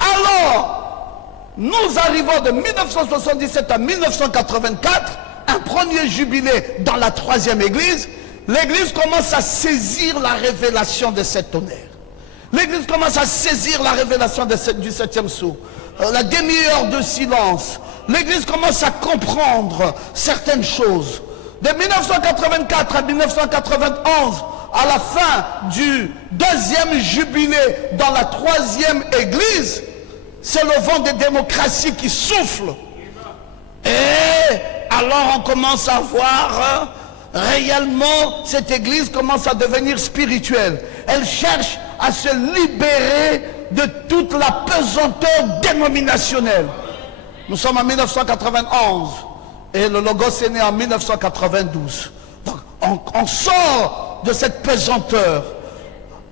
Alors, nous arrivons de 1977 à 1984, un premier jubilé dans la 3e église. L'église commence à saisir la révélation de cet honneur. L'église commence à saisir la révélation du 7e sceau. La demi-heure de silence. L'église commence à comprendre certaines choses. De 1984 à 1991, à la fin du 2e jubilé dans la 3e église, c'est le vent de démocratie qui souffle. Et alors on commence à voir réellement cette église commence à devenir spirituelle. Elle cherche à se libérer de toute la pesanteur dénominationnelle. Nous sommes en 1991 et le Logos est né en 1992. Donc on sort de cette pesanteur.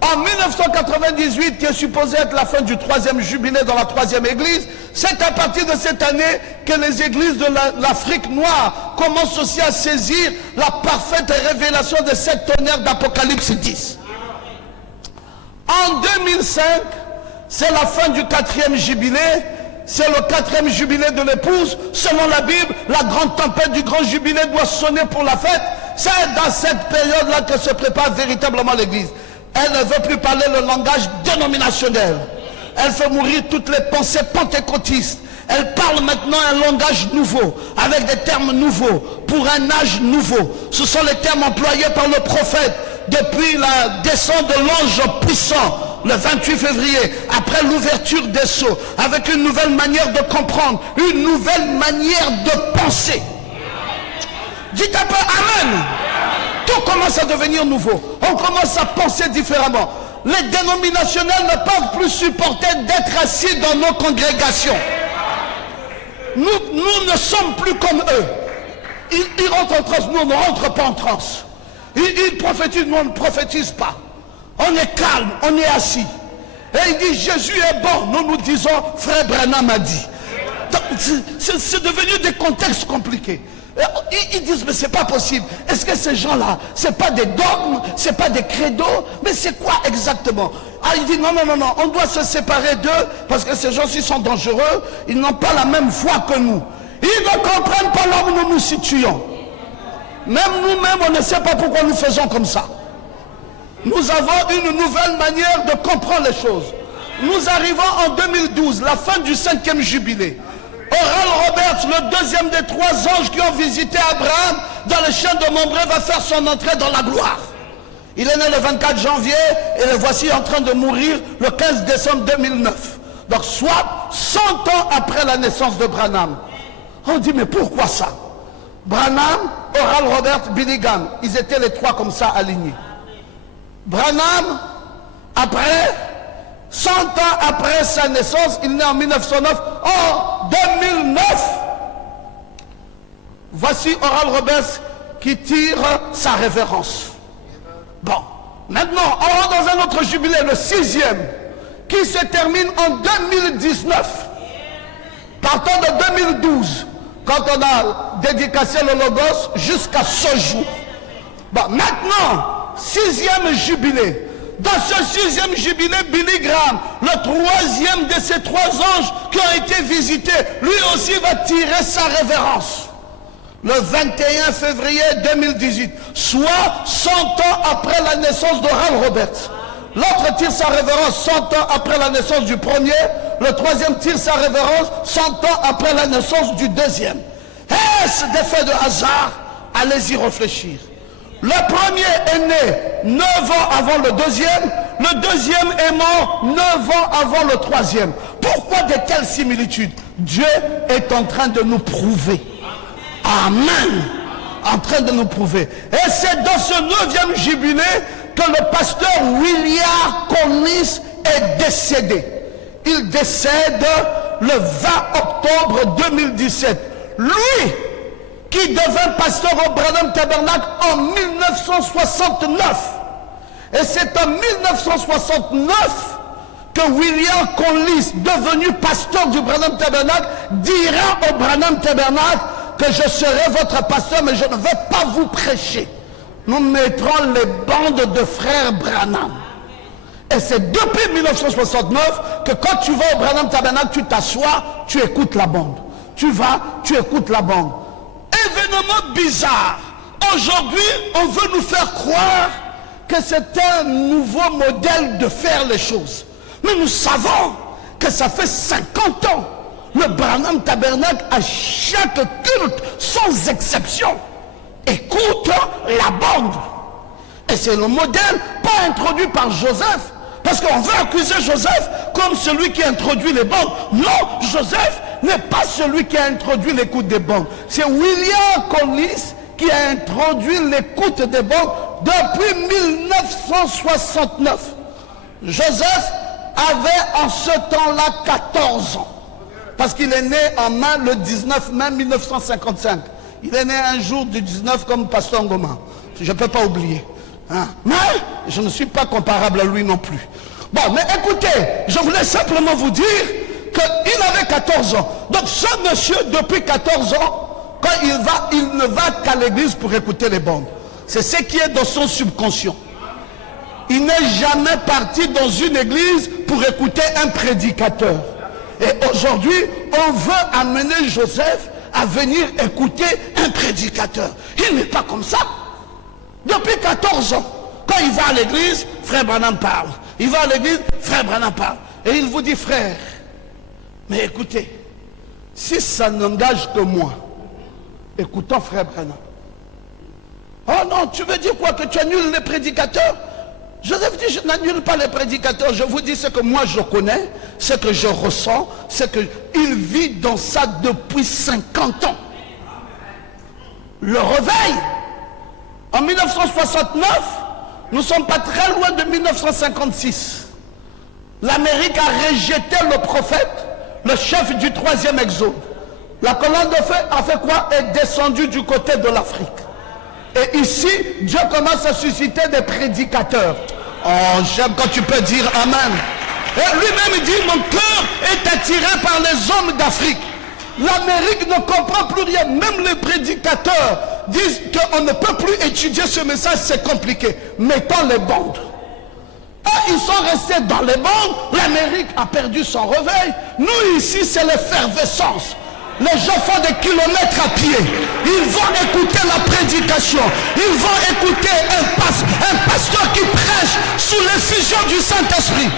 En 1998, qui est supposé être la fin du 3e jubilé dans la 3e église, c'est à partir de cette année que les églises de l'Afrique noire commencent aussi à saisir la parfaite révélation de cet tonnerre d'Apocalypse 10. En 2005, c'est la fin du 4e jubilé, c'est le 4e jubilé de l'épouse. Selon la Bible, la grande tempête du grand jubilé doit sonner pour la fête. C'est dans cette période-là que se prépare véritablement l'église. Elle ne veut plus parler le langage dénominationnel. Elle fait mourir toutes les pensées pentecôtistes. Elle parle maintenant un langage nouveau, avec des termes nouveaux, pour un âge nouveau. Ce sont les termes employés par le prophète depuis la descente de l'ange puissant, le 28 février, après l'ouverture des sceaux, avec une nouvelle manière de comprendre, une nouvelle manière de penser. Dites un peu Amen. Tout commence à devenir nouveau. On commence à penser différemment. Les dénominationnels ne peuvent plus supporter d'être assis dans nos congrégations. Nous ne sommes plus comme eux. Ils rentrent en transe, nous on ne rentre pas en transe. Ils prophétisent, nous on ne prophétise pas. On est calme, on est assis. Et il dit Jésus est bon. Nous disons frère Branham a dit. C'est devenu des contextes compliqués. Ils disent mais c'est pas possible. Est-ce que ces gens-là, c'est pas des dogmes, c'est pas des credos, mais c'est quoi exactement? Ah, il dit non, on doit se séparer d'eux parce que ces gens-ci sont dangereux, ils n'ont pas la même foi que nous. Ils ne comprennent pas là où nous nous situons. Même nous-mêmes, on ne sait pas pourquoi nous faisons comme ça. Nous avons une nouvelle manière de comprendre les choses. Nous arrivons en 2012, la fin du 5e jubilé. Oral Roberts, le deuxième des 3 anges qui ont visité Abraham dans le champ de Mambré, va faire son entrée dans la gloire. Il est né le 24 janvier et le voici en train de mourir le 15 décembre 2009. Donc soit 100 ans après la naissance de Branham. On dit mais pourquoi ça? Branham, Oral Roberts, Billy Graham, ils étaient les 3 comme ça alignés. Branham, après 100 ans après sa naissance, il naît en 1909. En 2009, voici Oral Roberts qui tire sa révérence. Bon, maintenant, on rentre dans un autre jubilé, le 6e, qui se termine en 2019. Partant de 2012, quand on a dédicacé le Logos jusqu'à ce jour. Bon, maintenant, 6e jubilé. Dans ce 6e jubilé, Billy Graham, le 3e de ces 3 anges qui ont été visités, lui aussi va tirer sa révérence. Le 21 février 2018, soit 100 ans après la naissance d'Oral Roberts. L'autre tire sa révérence 100 ans après la naissance du premier. Le 3e tire sa révérence 100 ans après la naissance du 2e. Est-ce des faits de hasard? Allez-y réfléchir. Le premier est né 9 ans avant le 2e. Le 2e est mort 9 ans avant le 3e. Pourquoi de telles similitudes? Dieu est en train de nous prouver. Amen. En train de nous prouver. Et c'est dans ce 9e jubilé que le pasteur William Collins est décédé. Il décède le 20 octobre 2017. Lui, qui devint pasteur au Branham Tabernacle en 1969. Et c'est en 1969 que William Collins, devenu pasteur du Branham Tabernacle, dira au Branham Tabernacle que je serai votre pasteur, mais je ne vais pas vous prêcher. Nous mettrons les bandes de frères Branham. Et c'est depuis 1969 que quand tu vas au Branham Tabernacle, tu t'assois, tu écoutes la bande. Tu vas, tu écoutes la bande. Événement bizarre. Aujourd'hui, on veut nous faire croire que c'est un nouveau modèle de faire les choses. Mais nous savons que ça fait 50 ans. Le Branham Tabernacle, à chaque culte, sans exception, écoute la bande. Et c'est le modèle pas introduit par Joseph. Parce qu'on veut accuser Joseph comme celui qui a introduit les bandes. Non, Joseph n'est pas celui qui a introduit l'écoute des bandes. C'est William Collins qui a introduit l'écoute des bandes depuis 1969. Joseph avait en ce temps-là 14 ans. Parce qu'il est né en mai, le 19 mai 1955. Il est né un jour du 19 comme Pasteur Ngoma. Je ne peux pas oublier. Hein? Mais je ne suis pas comparable à lui non plus. Bon, mais écoutez, je voulais simplement vous dire qu'il avait 14 ans. Donc ce monsieur, depuis 14 ans, quand il ne va qu'à l'église pour écouter les bandes. C'est ce qui est dans son subconscient. Il n'est jamais parti dans une église pour écouter un prédicateur. Et aujourd'hui, on veut amener Joseph à venir écouter un prédicateur. Il n'est pas comme ça. Depuis 14 ans, quand il va à l'église, frère Branham parle. Il va à l'église, frère Branham parle. Et il vous dit, frère, mais écoutez, si ça n'engage que moi, écoutons frère Branham. Oh non, tu veux dire quoi? Que tu annules les prédicateurs? Joseph dit, je n'annule pas les prédicateurs, je vous dis ce que moi je connais, ce que je ressens, ce qu'il vit dans ça depuis 50 ans. Le réveil, en 1969, nous ne sommes pas très loin de 1956. L'Amérique a rejeté le prophète, le chef du 3e exode. La colonne de feu a fait quoi? Est descendue du côté de l'Afrique. Et ici, Dieu commence à susciter des prédicateurs. Oh, j'aime quand tu peux dire Amen. Et lui-même dit, mon cœur est attiré par les hommes d'Afrique. L'Amérique ne comprend plus rien. Même les prédicateurs disent qu'on ne peut plus étudier ce message, c'est compliqué. Mettons les bandes. Et ils sont restés dans les bandes. L'Amérique a perdu son réveil. Nous ici, c'est l'effervescence. Les gens font des kilomètres à pied. Ils vont écouter la prédication. Ils vont écouter un pasteur qui prêche sous l'effusion du Saint-Esprit.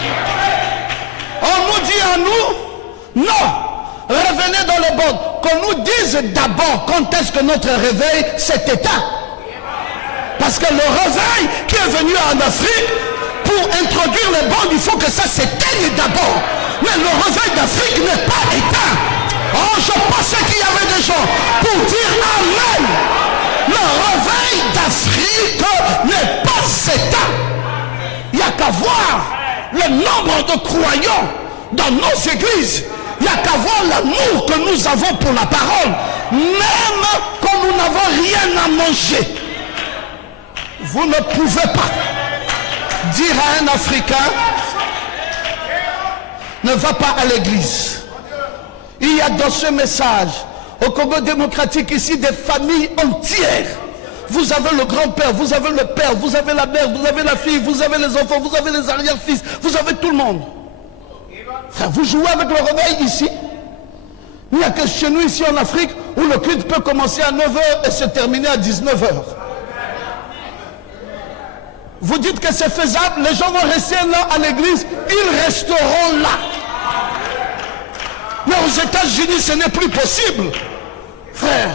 On nous dit à nous, non, revenez dans les bandes. Qu'on nous dise d'abord quand est-ce que notre réveil s'est éteint. Parce que le réveil qui est venu en Afrique, pour introduire les bandes, il faut que ça s'éteigne d'abord. Mais le réveil d'Afrique n'est pas éteint. Oh, je pensais qu'il y avait des gens pour dire Amen. Le réveil d'Afrique n'est pas éteint. Il n'y a qu'à voir le nombre de croyants dans nos églises. Il n'y a qu'à voir l'amour que nous avons pour la parole. Même quand nous n'avons rien à manger. Vous ne pouvez pas dire à un Africain, ne va pas à l'église. Il y a dans ce message, Au Congo démocratique, ici, des familles entières. Vous avez le grand-père, vous avez le père, vous avez la mère, vous avez la fille, vous avez les enfants, vous avez les arrière-fils, vous avez tout le monde. Frère, vous jouez avec le réveil ici. Il n'y a que chez nous, ici en Afrique, où le culte peut commencer à 9h et se terminer à 19h. Vous dites que c'est faisable, les gens vont rester là à l'église, ils resteront là. Mais aux États-Unis, ce n'est plus possible. Frère,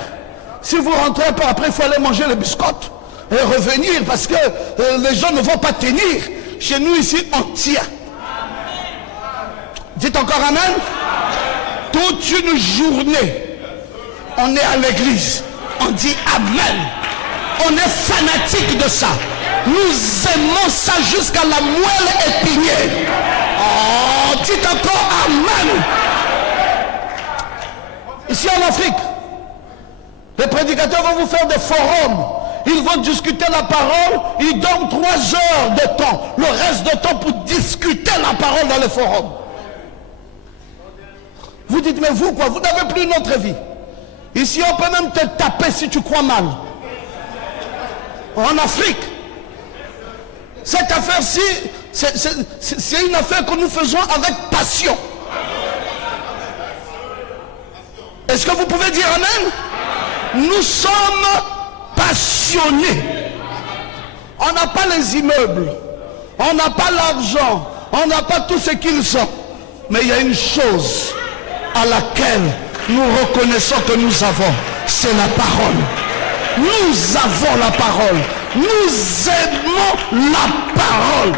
si vous rentrez pas après, il faut aller manger les biscottes et revenir parce que les gens ne vont pas tenir. Chez nous ici, on tient. Dites encore amen. Toute une journée, on est à l'église. On dit amen. On est fanatique de ça. Nous aimons ça jusqu'à la moelle épinière. Oh, dites encore amen. Ici en Afrique, les prédicateurs vont vous faire des forums. Ils vont discuter la parole. Ils donnent 3 heures de temps. Le reste de temps pour discuter la parole dans les forums. Vous dites, mais vous quoi? Vous n'avez plus une autre vie. Ici, on peut même te taper si tu crois mal. En Afrique, cette affaire-ci, c'est une affaire que nous faisons avec passion. Est-ce que vous pouvez dire amen? Nous sommes passionnés. On n'a pas les immeubles, on n'a pas l'argent, on n'a pas tout ce qu'ils sont. Mais il y a une chose à laquelle nous reconnaissons que nous avons, c'est la parole. Nous avons la parole. Nous aimons la parole.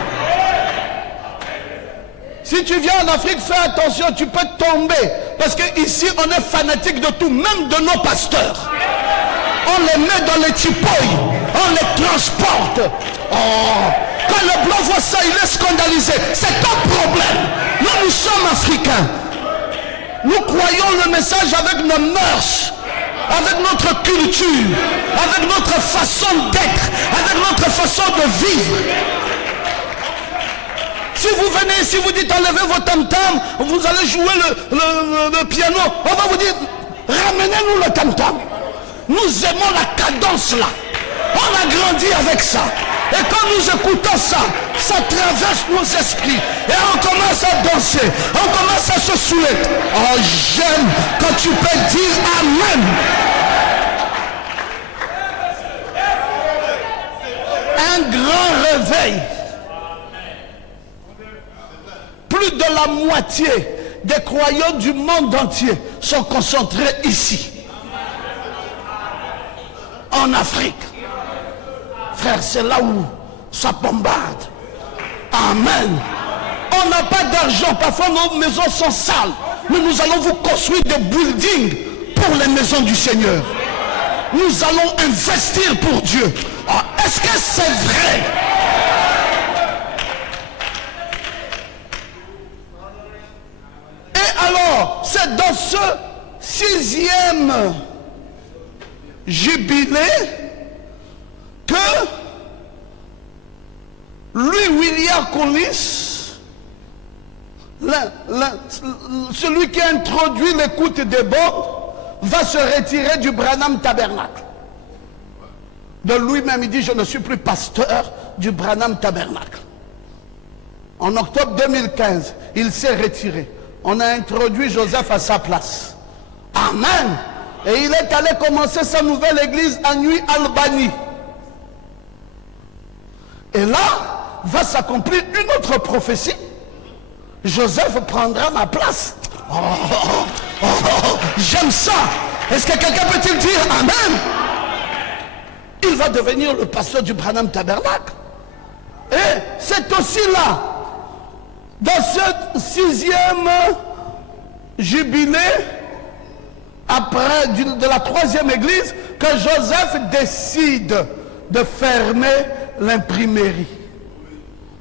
Si tu viens en Afrique, fais attention, tu peux tomber. Parce qu'ici, on est fanatique de tout, même de nos pasteurs. On les met dans les tipoïs, on les transporte. Oh, quand le blanc voit ça, il est scandalisé. C'est un problème. Nous sommes africains. Nous croyons le message avec nos mœurs, avec notre culture, avec notre façon d'être, avec notre façon de vivre. Si vous venez ici, vous dites enlevez vos tam-tam, vous allez jouer le piano, on va vous dire ramenez-nous le tam-tam. Nous aimons la cadence là. On a grandi avec ça. Et quand nous écoutons ça, ça traverse nos esprits. Et on commence à danser, on commence à se soulever. Oh, j'aime quand tu peux dire amen. Un grand réveil. Plus de la moitié des croyants du monde entier sont concentrés ici. En Afrique. Frère, c'est là où ça bombarde. Amen. On n'a pas d'argent. Parfois, nos maisons sont sales. Mais nous allons vous construire des buildings pour les maisons du Seigneur. Nous allons investir pour Dieu. Ah, est-ce que c'est vrai? Et alors, c'est dans ce 6e jubilé que lui, William Collis, celui qui a introduit l'écoute des bords, va se retirer du Branham Tabernacle. De lui-même, il dit, je ne suis plus pasteur du Branham Tabernacle. En octobre 2015, il s'est retiré. On a introduit Joseph à sa place. Amen. Et il est allé commencer sa nouvelle église à Nuit Albanie. Et là, va s'accomplir une autre prophétie. Joseph prendra ma place. Oh, oh, oh, oh, j'aime ça. Est-ce que quelqu'un peut-il dire amen? Il va devenir le pasteur du Branham Tabernacle. Et c'est aussi là, dans ce 6e jubilé, après de la 3e église, que Joseph décide de fermer l'imprimerie.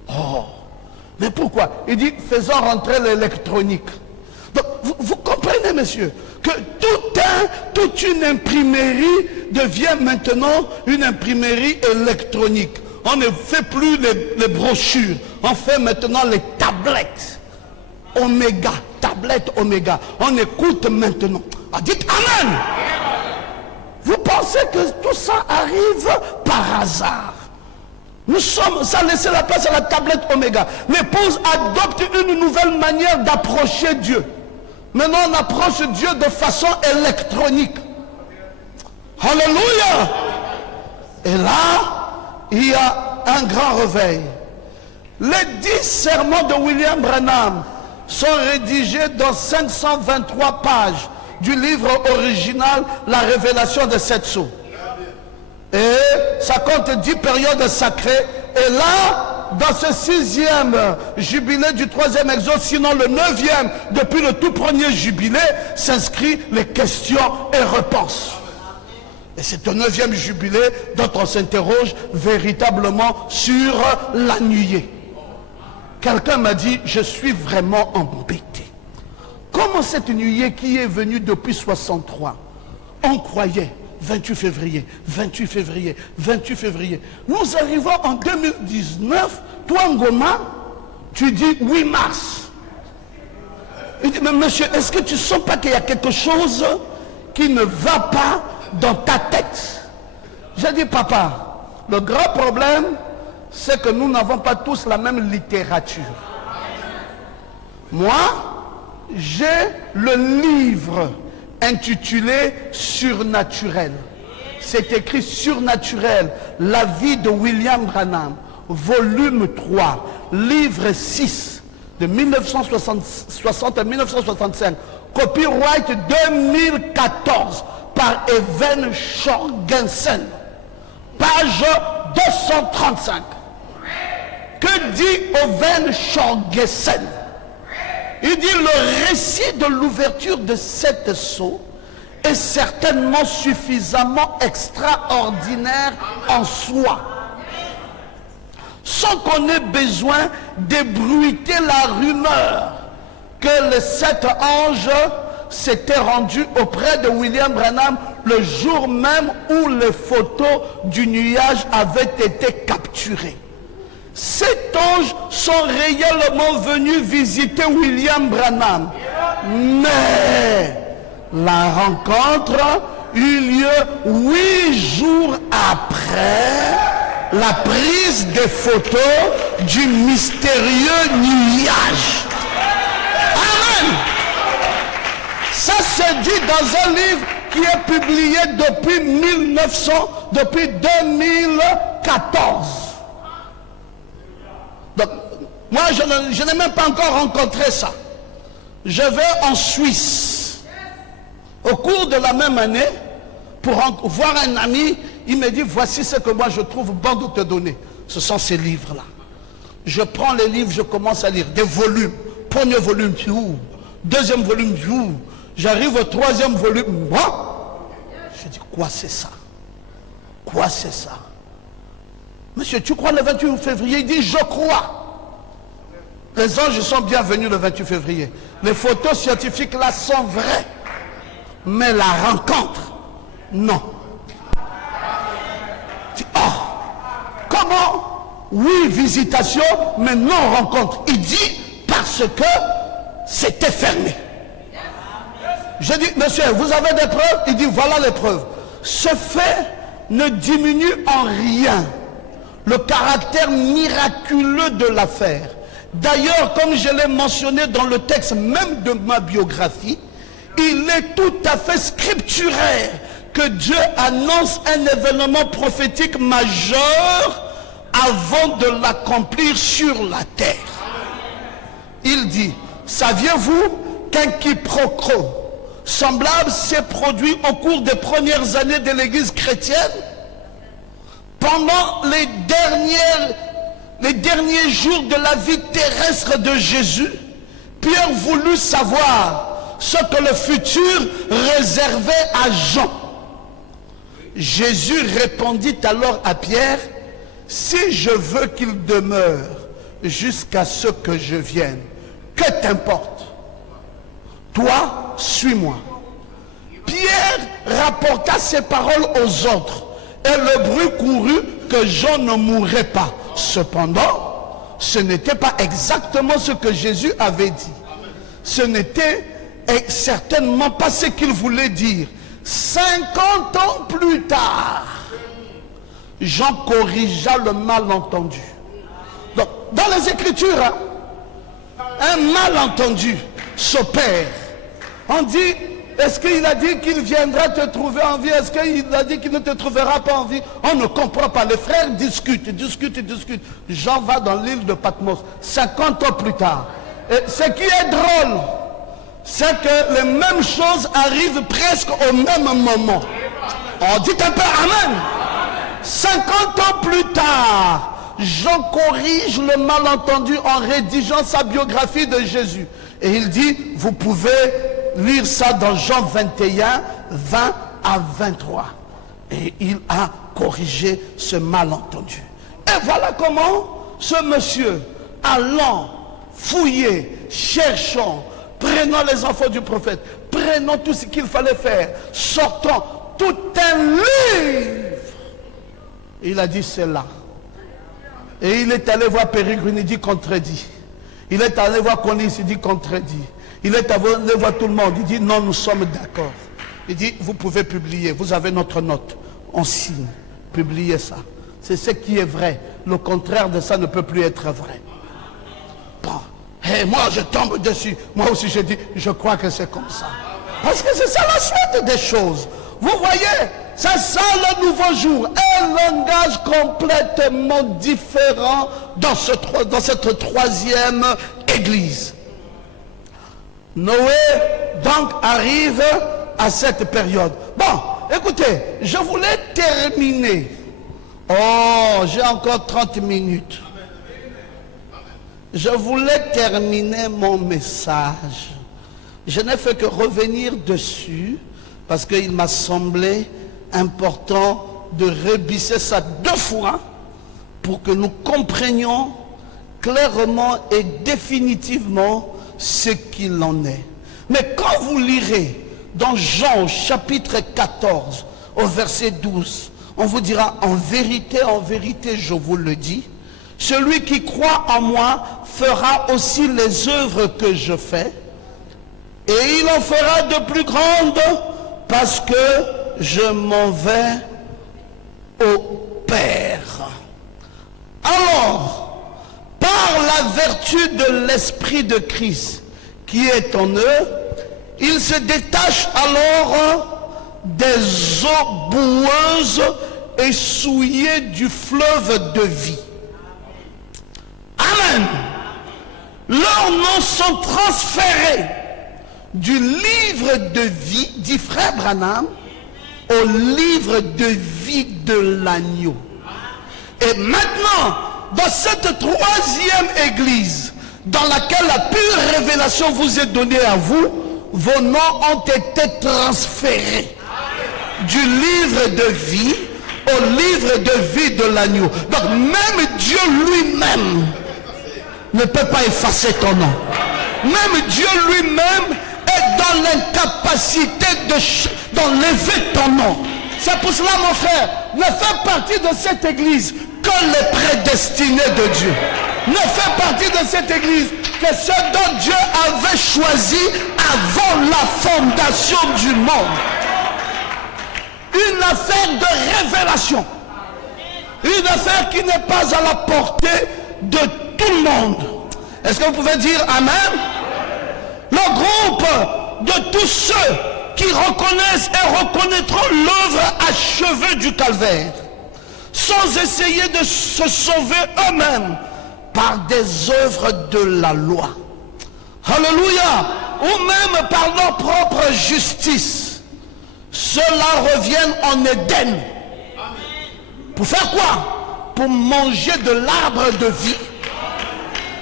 Oh, mais pourquoi? Il dit, faisons rentrer l'électronique. Donc, vous comprenez, messieurs, que toute une imprimerie devient maintenant une imprimerie électronique. On ne fait plus les brochures, on fait maintenant les tablettes. Oméga, tablettes Oméga. On écoute maintenant. Ah, dites amen. penser que tout ça arrive par hasard. Nous sommes, ça a laissé la place à la tablette Oméga. L'épouse adopte une nouvelle manière d'approcher Dieu. Maintenant, on approche Dieu de façon électronique. Alléluia! Et là, il y a un grand réveil. Les 10 sermons de William Branham sont rédigés dans 523 pages du livre original, La Révélation de 7 sceaux. Et ça compte 10 périodes sacrées. Et là, dans ce 6e jubilé du 3e exode, sinon le 9e, depuis le tout premier jubilé, s'inscrit les questions et réponses. Et c'est au 9e jubilé dont on s'interroge véritablement sur la nuée. Quelqu'un m'a dit, je suis vraiment embêté. Comment cette nuée qui est venue depuis 63, on croyait 28 février, 28 février, 28 février. Nous arrivons en 2019, toi Ngoma, tu dis 8 mars. Il dit, mais monsieur, est-ce que tu ne sens pas qu'il y a quelque chose qui ne va pas dans ta tête? J'ai dit, papa, le grand problème, c'est que nous n'avons pas tous la même littérature. Moi, j'ai le livre intitulé Surnaturel. C'est écrit Surnaturel, la vie de William Branham, volume 3, livre 6, de 1960 à 1965, copyright 2014, par Even Jorgensen, page 235. Que dit Even Jorgensen? Il dit, le récit de l'ouverture de 7 sceaux est certainement suffisamment extraordinaire en soi, sans qu'on ait besoin d'ébruiter la rumeur que les 7 anges s'étaient rendus auprès de William Branham le jour même où les photos du nuage avaient été capturées. Ces anges sont réellement venus visiter William Branham. Mais la rencontre eut lieu 8 jours après la prise des photos du mystérieux nuage. Amen. Ça se dit dans un livre qui est publié depuis 2014. Donc, moi, je n'ai même pas encore rencontré ça. Je vais en Suisse. Au cours de la même année, pour voir un ami, il me dit, voici ce que moi je trouve bon de te donner. Ce sont ces livres-là. Je prends les livres, je commence à lire. Des volumes. Premier volume, deuxième volume, j'arrive au 3e volume. Moi, je dis, quoi c'est ça? Quoi c'est ça? Monsieur, tu crois le 28 février? Il dit, je crois. Les anges sont bienvenus le 28 février. Les photos scientifiques là sont vraies. Mais la rencontre, non. Oh, comment? Oui, visitation, mais non rencontre. Il dit, parce que c'était fermé. Je dis, monsieur, vous avez des preuves? Il dit, voilà les preuves. Ce fait ne diminue en rien le caractère miraculeux de l'affaire. D'ailleurs, comme je l'ai mentionné dans le texte même de ma biographie, il est tout à fait scripturaire que Dieu annonce un événement prophétique majeur avant de l'accomplir sur la terre. Il dit, saviez-vous qu'un quiproquo semblable s'est produit au cours des premières années de l'église chrétienne? Pendant les derniers jours de la vie terrestre de Jésus, Pierre voulut savoir ce que le futur réservait à Jean. Jésus répondit alors à Pierre, si je veux qu'il demeure jusqu'à ce que je vienne, que t'importe? Toi, suis-moi. Pierre rapporta ces paroles aux autres, et le bruit courut que Jean ne mourrait pas. Cependant, ce n'était pas exactement ce que Jésus avait dit. Ce n'était certainement pas ce qu'il voulait dire. 50 ans plus tard, Jean corrigea le malentendu. Donc, dans les Écritures, hein, un malentendu s'opère. On dit, est-ce qu'il a dit qu'il viendra te trouver en vie? Est-ce qu'il a dit qu'il ne te trouvera pas en vie? On ne comprend pas. Les frères discutent. Jean va dans l'île de Patmos, 50 ans plus tard. Et ce qui est drôle, c'est que les mêmes choses arrivent presque au même moment. On dit un peu Amen. 50 ans plus tard, Jean corrige le malentendu en rédigeant sa biographie de Jésus. Et il dit, vous pouvez lire ça dans Jean 21, 20 à 23. Et il a corrigé ce malentendu. Et voilà comment ce monsieur, allant, fouiller, cherchant, prenant les enfants du prophète, prenant tout ce qu'il fallait faire, sortant tout un livre, il a dit c'est là. Et il est allé voir Pérégrine, il dit contredit. Il est allé voir Conis, il dit contredit. Il est allé voir tout le monde, il dit non, nous sommes d'accord. Il dit vous pouvez publier, vous avez notre note, on signe, publiez ça. C'est ce qui est vrai. Le contraire de ça ne peut plus être vrai. Bon, et moi je tombe dessus. Moi aussi je dis, je crois que c'est comme ça. Parce que c'est ça la suite des choses. Vous voyez, c'est ça le nouveau jour. Un langage complètement différent dans cette troisième église. Noé donc arrive à cette période. Bon, écoutez, je voulais terminer. Oh, j'ai encore 30 minutes. Je voulais terminer mon message. Je n'ai fait que revenir dessus parce qu'il m'a semblé important de rebisser ça 2 fois pour que nous comprenions clairement et définitivement ce qu'il en est. Mais quand vous lirez dans Jean au chapitre 14 au verset 12, on vous dira en vérité, je vous le dis, celui qui croit en moi fera aussi les œuvres que je fais et il en fera de plus grandes parce que je m'en vais au Père. Alors, par la vertu de l'Esprit de Christ qui est en eux, ils se détachent alors des eaux boueuses et souillées du fleuve de vie. Amen. Leurs noms sont transférés du livre de vie, dit frère Branham, au livre de vie de l'agneau. Et maintenant, dans cette troisième église, dans laquelle la pure révélation vous est donnée à vous, vos noms ont été transférés du livre de vie au livre de vie de l'agneau. Donc même Dieu lui-même ne peut pas effacer ton nom. Même Dieu lui-même est dans l'incapacité d'enlever ton nom. C'est pour cela, mon frère, ne fais partie de cette église que les prédestinés de Dieu. Ne fais partie de cette église que ceux dont Dieu avait choisi avant la fondation du monde. Une affaire de révélation. Une affaire qui n'est pas à la portée de tout le monde. Est-ce que vous pouvez dire Amen? Le groupe de tous ceux qui reconnaissent et reconnaîtront l'œuvre achevée du calvaire, sans essayer de se sauver eux-mêmes par des œuvres de la loi. Alléluia. Ou même par leur propre justice. Ceux-là reviennent en Éden. Pour faire quoi? Pour manger de l'arbre de vie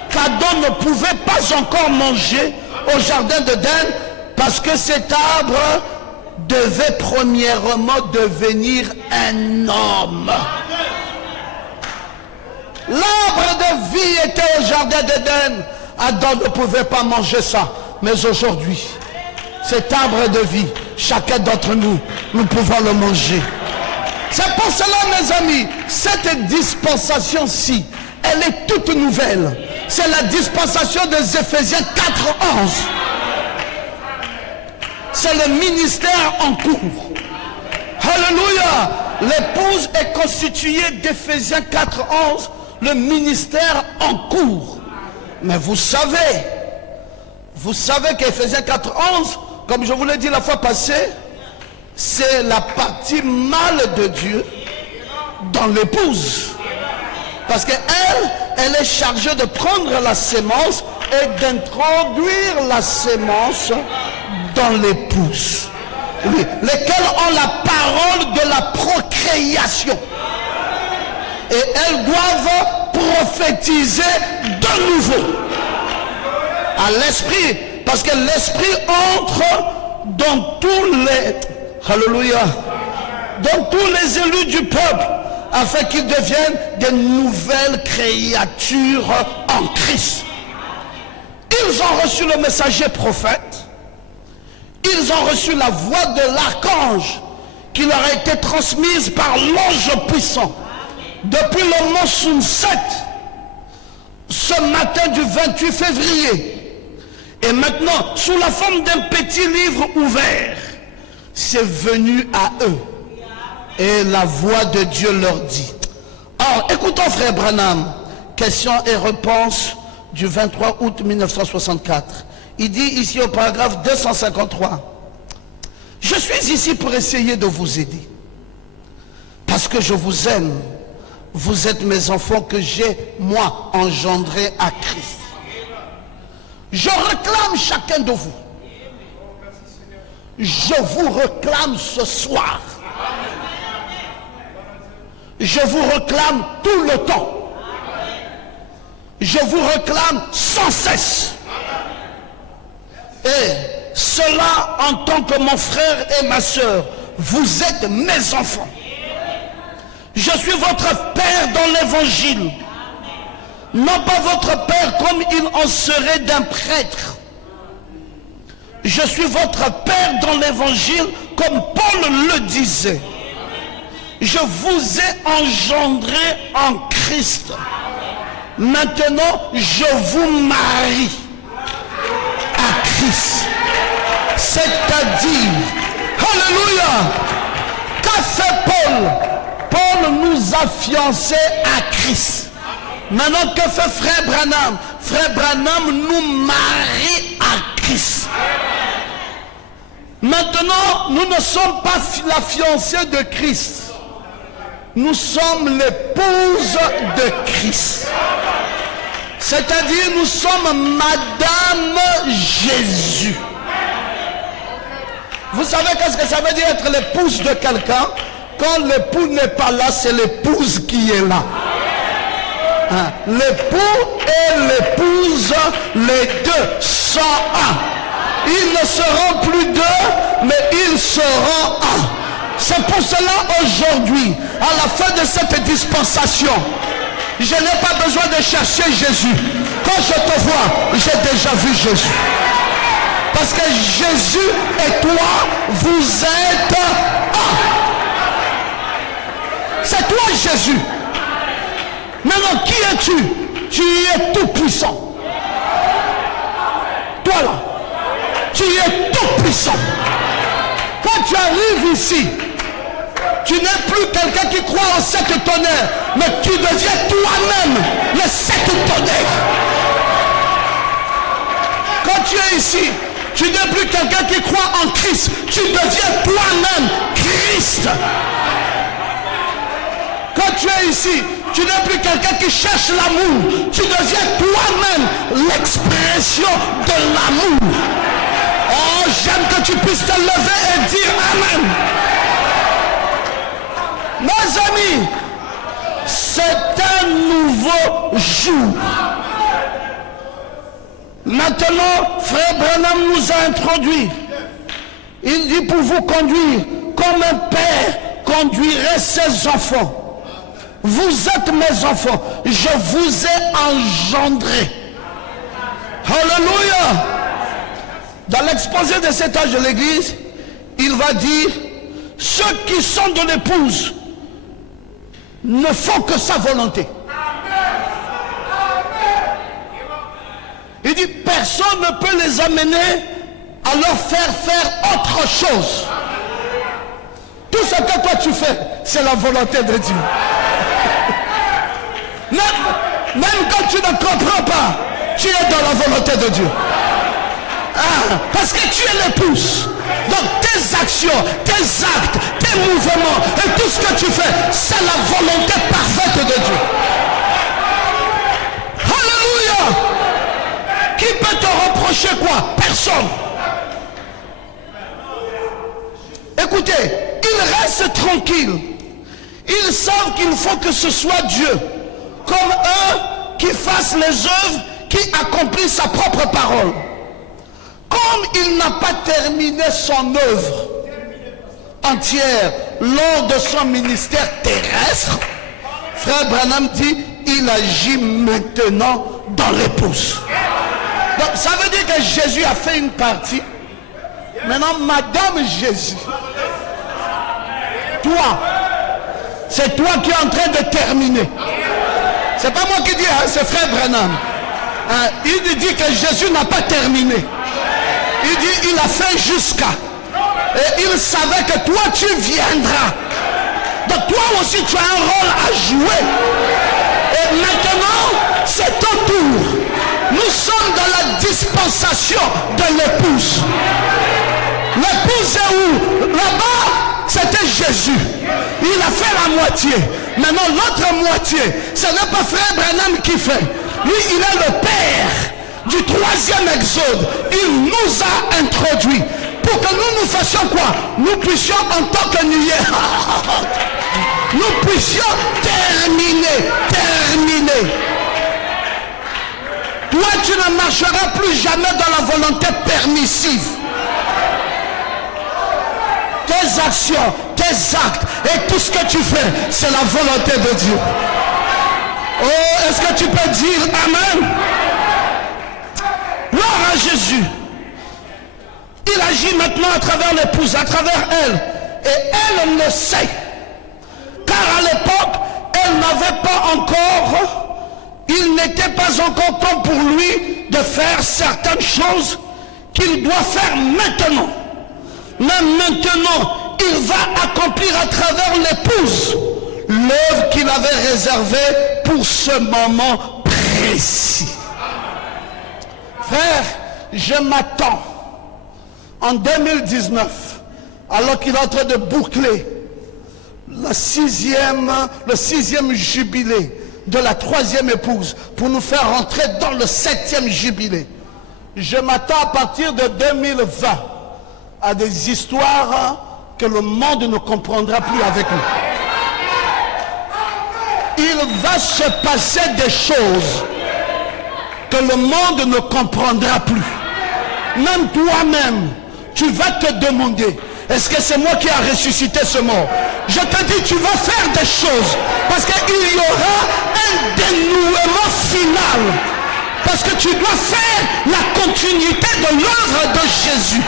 qu'Adam ne pouvait pas encore manger au jardin d'Éden, parce que cet arbre devait premièrement devenir un homme. L'arbre de vie était au jardin d'Éden. Adam ne pouvait pas manger ça. Mais aujourd'hui, cet arbre de vie, chacun d'entre nous, nous pouvons le manger. C'est pour cela, mes amis, cette dispensation-ci, elle est toute nouvelle. C'est la dispensation des Éphésiens 4:11. C'est c'est le ministère en cours. Alléluia. L'épouse est constituée d'Éphésiens 4:11, le ministère en cours. Mais vous savez qu'Éphésiens 4:11, comme je vous l'ai dit la fois passée, c'est la partie mâle de Dieu dans l'épouse. Parce qu'elle est chargée de prendre la sémence et d'introduire la sémence dans l'épouse. Oui, lesquels ont la parole de la procréation. Et elles doivent prophétiser de nouveau à l'esprit. Parce que l'esprit entre dans tous les... Alléluia. Dans tous les élus du peuple, afin qu'ils deviennent des nouvelles créatures en Christ. Ils ont reçu le messager prophète. Ils ont reçu la voix de l'archange qui leur a été transmise par l'ange puissant. Depuis le mont Sunset, ce matin du 28 février. Et maintenant, sous la forme d'un petit livre ouvert, c'est venu à eux. Et la voix de Dieu leur dit. Alors, écoutons frère Branham. Questions et réponses du 23 août 1964. Il dit ici au paragraphe 253. Je suis ici pour essayer de vous aider. Parce que je vous aime. Vous êtes mes enfants que j'ai, moi, engendrés à Christ. Je réclame chacun de vous. Je vous réclame ce soir. Je vous réclame tout le temps. Je vous réclame sans cesse. Et cela en tant que mon frère et ma soeur, vous êtes mes enfants. Je suis votre père dans l'évangile. Non pas votre père comme il en serait d'un prêtre. Je suis votre père dans l'évangile comme Paul le disait. Je vous ai engendré en Christ. Maintenant, je vous marie à Christ. C'est-à-dire, alléluia, qu'a fait Paul? Paul nous a fiancés à Christ. Maintenant, que fait frère Branham? Frère Branham nous marie à Christ. Maintenant, nous ne sommes pas la fiancée de Christ. Nous sommes l'épouse de Christ. C'est-à-dire, nous sommes Madame Jésus. Vous savez qu'est-ce que ça veut dire être l'épouse de quelqu'un? Quand l'époux n'est pas là, c'est l'épouse qui est là. Hein? L'époux et l'épouse, les deux sont un. Ils ne seront plus deux, mais ils seront un. C'est pour cela aujourd'hui, à la fin de cette dispensation, je n'ai pas besoin de chercher Jésus. Quand je te vois, j'ai déjà vu Jésus. Parce que Jésus et toi, vous êtes un. C'est toi Jésus. Maintenant, qui es-tu? Tu es tout puissant. Toi là, tu es tout puissant. Quand tu arrives ici, tu n'es plus quelqu'un qui croit au 7 tonnerres, mais tu deviens toi-même le 7 tonnerres. Quand tu es ici, tu n'es plus quelqu'un qui croit en Christ, tu deviens toi-même Christ. Quand tu es ici, tu n'es plus quelqu'un qui cherche l'amour, tu deviens toi-même l'expression de l'amour. Oh, j'aime que tu puisses te lever et dire Amen. Mes amis, c'est un nouveau jour. Maintenant, frère Branham nous a introduit. Il dit pour vous conduire comme un père conduirait ses enfants. Vous êtes mes enfants. Je vous ai engendrés. Alléluia. Dans l'exposé de cet âge de l'église, il va dire, ceux qui sont de l'épouse ne font que sa volonté. Il dit, personne ne peut les amener alors faire autre chose. Tout ce que toi tu fais, c'est la volonté de Dieu. Même quand tu ne comprends pas, tu es dans la volonté de Dieu. Parce que tu es l'épouse. Donc tes actions, tes actes, tes mouvements et tout ce que tu fais, c'est la volonté parfaite de Dieu. Alléluia. Qui peut te reprocher quoi? Personne. Écoutez, ils restent tranquilles. Ils savent qu'il faut que ce soit Dieu, comme eux, qui fassent les œuvres, qui accomplissent sa propre parole. Comme il n'a pas terminé son œuvre entière lors de son ministère terrestre, frère Branham dit, il agit maintenant dans l'épouse. Donc ça veut dire que Jésus a fait une partie. Maintenant, Madame Jésus, toi, c'est toi qui es en train de terminer. C'est pas moi qui dis, hein, c'est frère Branham. Il dit que Jésus n'a pas terminé. Il dit, il a fait jusqu'à. Et il savait que toi, tu viendras. Donc toi aussi, tu as un rôle à jouer. Et maintenant, c'est ton tour. Nous sommes dans la dispensation de l'épouse. L'épouse est où? Là-bas, c'était Jésus. Il a fait la moitié. Maintenant, l'autre moitié, ce n'est pas frère Branham qui fait. Lui, il est le père du troisième exode. Il nous a introduits pour que nous fassions quoi? Nous puissions en tant que niais, nous puissions terminer. Toi, tu ne marcheras plus jamais dans la volonté permissive. Tes actions, tes actes et tout ce que tu fais, c'est la volonté de Dieu. Oh, est-ce que tu peux dire Amen? Gloire à Jésus. Il agit maintenant à travers l'épouse, à travers elle. Et elle le sait. Car à l'époque, elle n'avait pas encore, il n'était pas encore temps pour lui de faire certaines choses qu'il doit faire maintenant. Mais maintenant, il va accomplir à travers l'épouse l'œuvre qu'il avait réservée pour ce moment précis. Frère, je m'attends en 2019, alors qu'il est en train de boucler le sixième jubilé de la troisième épouse pour nous faire rentrer dans le 7e jubilé. Je m'attends à partir de 2020 à des histoires que le monde ne comprendra plus avec nous. Il va se passer des choses que le monde ne comprendra plus. Même toi-même, tu vas te demander, est-ce que c'est moi qui ai ressuscité ce mort? Je te dis, tu vas faire des choses parce qu'il y aura un dénouement final. Parce que tu dois faire la continuité de l'œuvre de Jésus.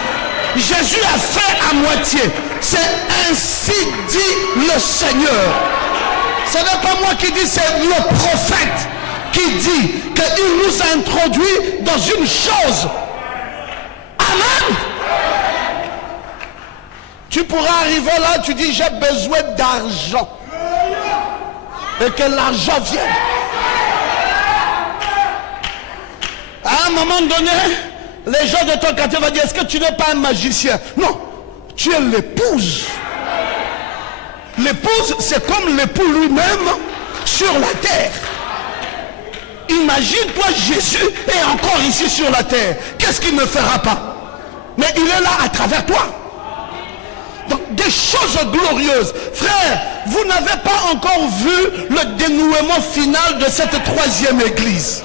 Jésus a fait à moitié. C'est ainsi dit le Seigneur. Ce n'est pas moi qui dis, c'est le prophète qui dit qu'il nous a introduits dans une chose. Amen. Tu pourras arriver là, tu dis j'ai besoin d'argent. Et que l'argent vienne. À un moment donné, les gens de ton quartier vont dire, est-ce que tu n'es pas un magicien? Non, tu es l'épouse. L'épouse, c'est comme l'époux lui-même sur la terre. Imagine-toi, Jésus est encore ici sur la terre. Qu'est-ce qu'il ne fera pas? Mais il est là à travers toi. Donc des choses glorieuses. Frère, vous n'avez pas encore vu le dénouement final de cette troisième église.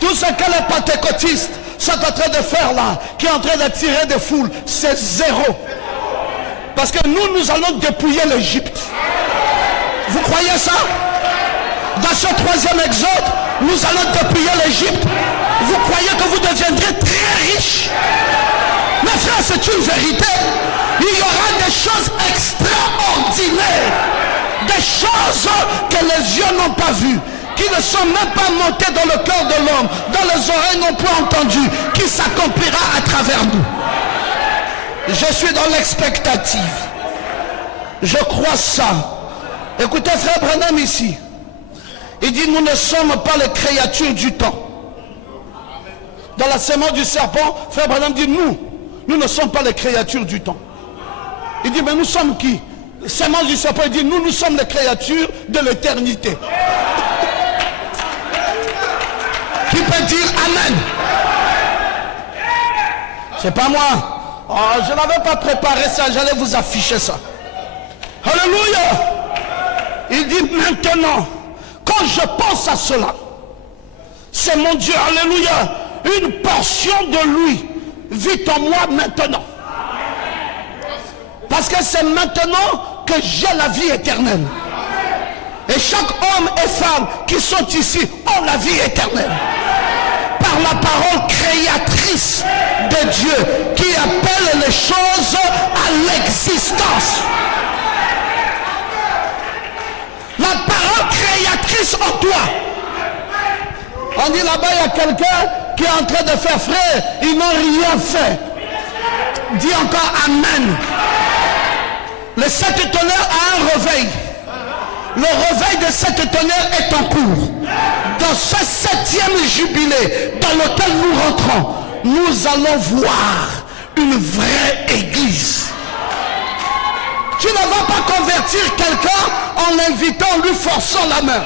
Tout ce que les pentecôtistes sont en train de faire là, qui est en train d'attirer des foules, c'est zéro. Parce que nous allons dépouiller l'Égypte. Vous croyez ça? Dans ce troisième exode, nous allons dépouiller l'Égypte. Vous croyez que vous deviendrez très riches? Mais frère, c'est une vérité. Il y aura des choses extraordinaires. Des choses que les yeux n'ont pas vues, qui ne sont même pas montés dans le cœur de l'homme, dans les oreilles non point entendues, qui s'accomplira à travers nous. Je suis dans l'expectative. Je crois ça. Écoutez frère Branham ici. Il dit nous ne sommes pas les créatures du temps. Dans la sémence du serpent, frère Branham dit nous ne sommes pas les créatures du temps. Il dit mais nous sommes qui? Sémence du serpent, il dit nous sommes les créatures de l'éternité. Qui peut dire amen? C'est pas moi. Oh, je n'avais pas préparé ça, j'allais vous afficher ça. Alléluia. Il dit maintenant, quand je pense à cela, c'est mon Dieu, alléluia, une portion de lui vit en moi maintenant. Parce que c'est maintenant que j'ai la vie éternelle. Et chaque homme et femme qui sont ici ont la vie éternelle. Par la parole créatrice de Dieu qui appelle les choses à l'existence. La parole créatrice en toi. On dit là-bas, il y a quelqu'un qui est en train de faire frère, ils n'ont rien fait. Dis encore amen. Le sept tonnerre a un réveil. Le réveil de sept tonnerre est en cours. Dans ce 7e jubilé dans lequel nous rentrons, nous allons voir une vraie église. Tu ne vas pas convertir quelqu'un en l'invitant, en lui forçant la main.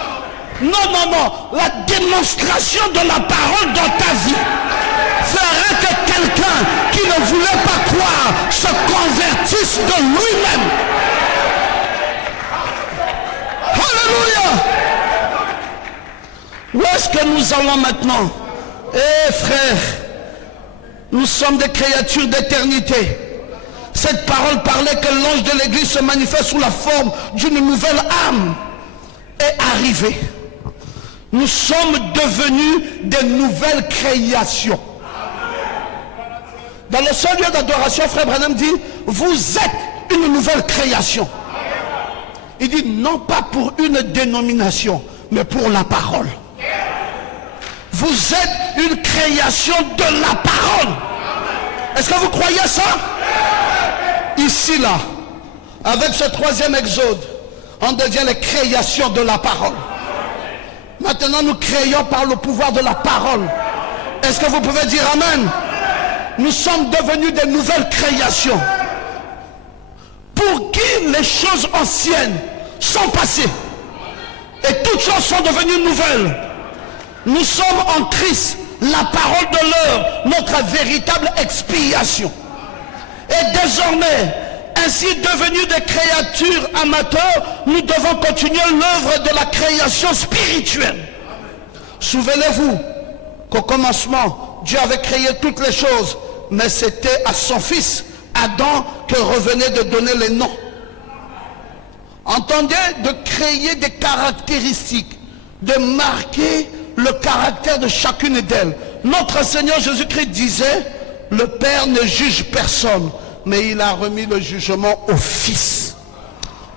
Non, non, non. La démonstration de la parole dans ta vie fera que quelqu'un qui ne voulait pas croire se convertisse de lui-même. Alléluia. Où est-ce que nous allons maintenant? Eh frère, nous sommes des créatures d'éternité. Cette parole parlait que l'ange de l'église se manifeste sous la forme d'une nouvelle âme est arrivé. Nous sommes devenus des nouvelles créations. Dans le seul lieu d'adoration, frère Branham dit, vous êtes une nouvelle création. Il dit, non pas pour une dénomination, mais pour la parole. Vous êtes une création de la parole. Est-ce que vous croyez ça? Ici, là, avec ce 3e exode, on devient les créations de la parole. Maintenant, nous créons par le pouvoir de la parole. Est-ce que vous pouvez dire amen? Nous sommes devenus des nouvelles créations. Pour qui les choses anciennes sont passées et toutes choses sont devenues nouvelles. Nous sommes en Christ, la parole de l'heure, notre véritable expiation. Et désormais, ainsi devenus des créatures amateurs, nous devons continuer l'œuvre de la création spirituelle. Souvenez-vous qu'au commencement, Dieu avait créé toutes les choses, mais c'était à son fils, Adam, que revenait de donner les noms. Entendez, de créer des caractéristiques, de marquer le caractère de chacune d'elles. Notre Seigneur Jésus-Christ disait, le Père ne juge personne, mais il a remis le jugement au Fils.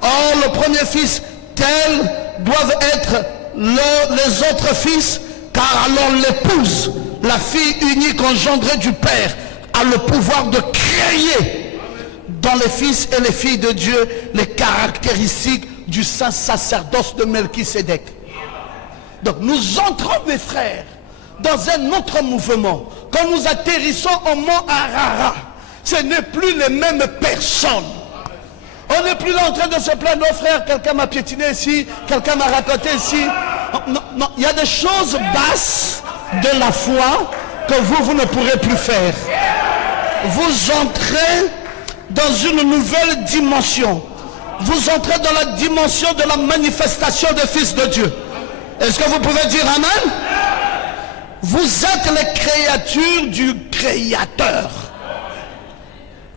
Or, le premier fils, tels doivent être les autres fils, car alors l'épouse, la fille unique engendrée du Père, a le pouvoir de créer dans les fils et les filles de Dieu les caractéristiques du saint sacerdoce de Melchisédek. Donc nous entrons, mes frères, dans un autre mouvement. Quand nous atterrissons au mont Ararat, ce n'est plus les mêmes personnes. On n'est plus là en train de se plaindre, oh frère, quelqu'un m'a piétiné ici, quelqu'un m'a raconté ici. Non, non, il y a des choses basses de la foi que vous ne pourrez plus faire. Vous entrez dans une nouvelle dimension. Vous entrez dans la dimension de la manifestation des fils de Dieu. Est-ce que vous pouvez dire amen? Vous êtes les créatures du Créateur.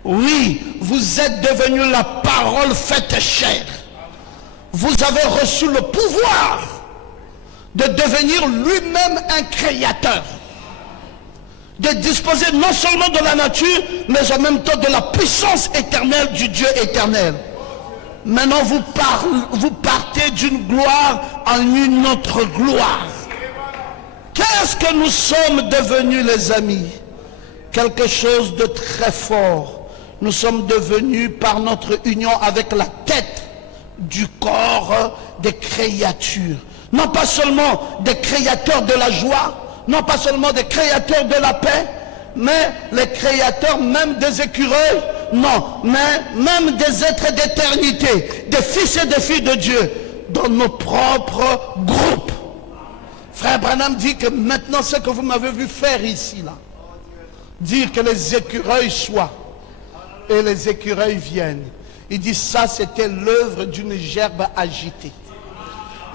Oui, vous êtes devenus la parole faite chair. Vous avez reçu le pouvoir de devenir lui-même un créateur. De disposer non seulement de la nature, mais en même temps de la puissance éternelle du Dieu éternel. Maintenant, vous partez d'une gloire en une autre gloire. Qu'est-ce que nous sommes devenus, les amis? Quelque chose de très fort. Nous sommes devenus, par notre union avec la tête du corps, des créatures. Non pas seulement des créateurs de la joie, non pas seulement des créateurs de la paix, mais les créateurs même des écureuils, non, mais même des êtres d'éternité, des fils et des filles de Dieu, dans nos propres groupes. Frère Branham dit que maintenant ce que vous m'avez vu faire ici, là, dire que les écureuils soient, et les écureuils viennent. Il dit ça, c'était l'œuvre d'une gerbe agitée.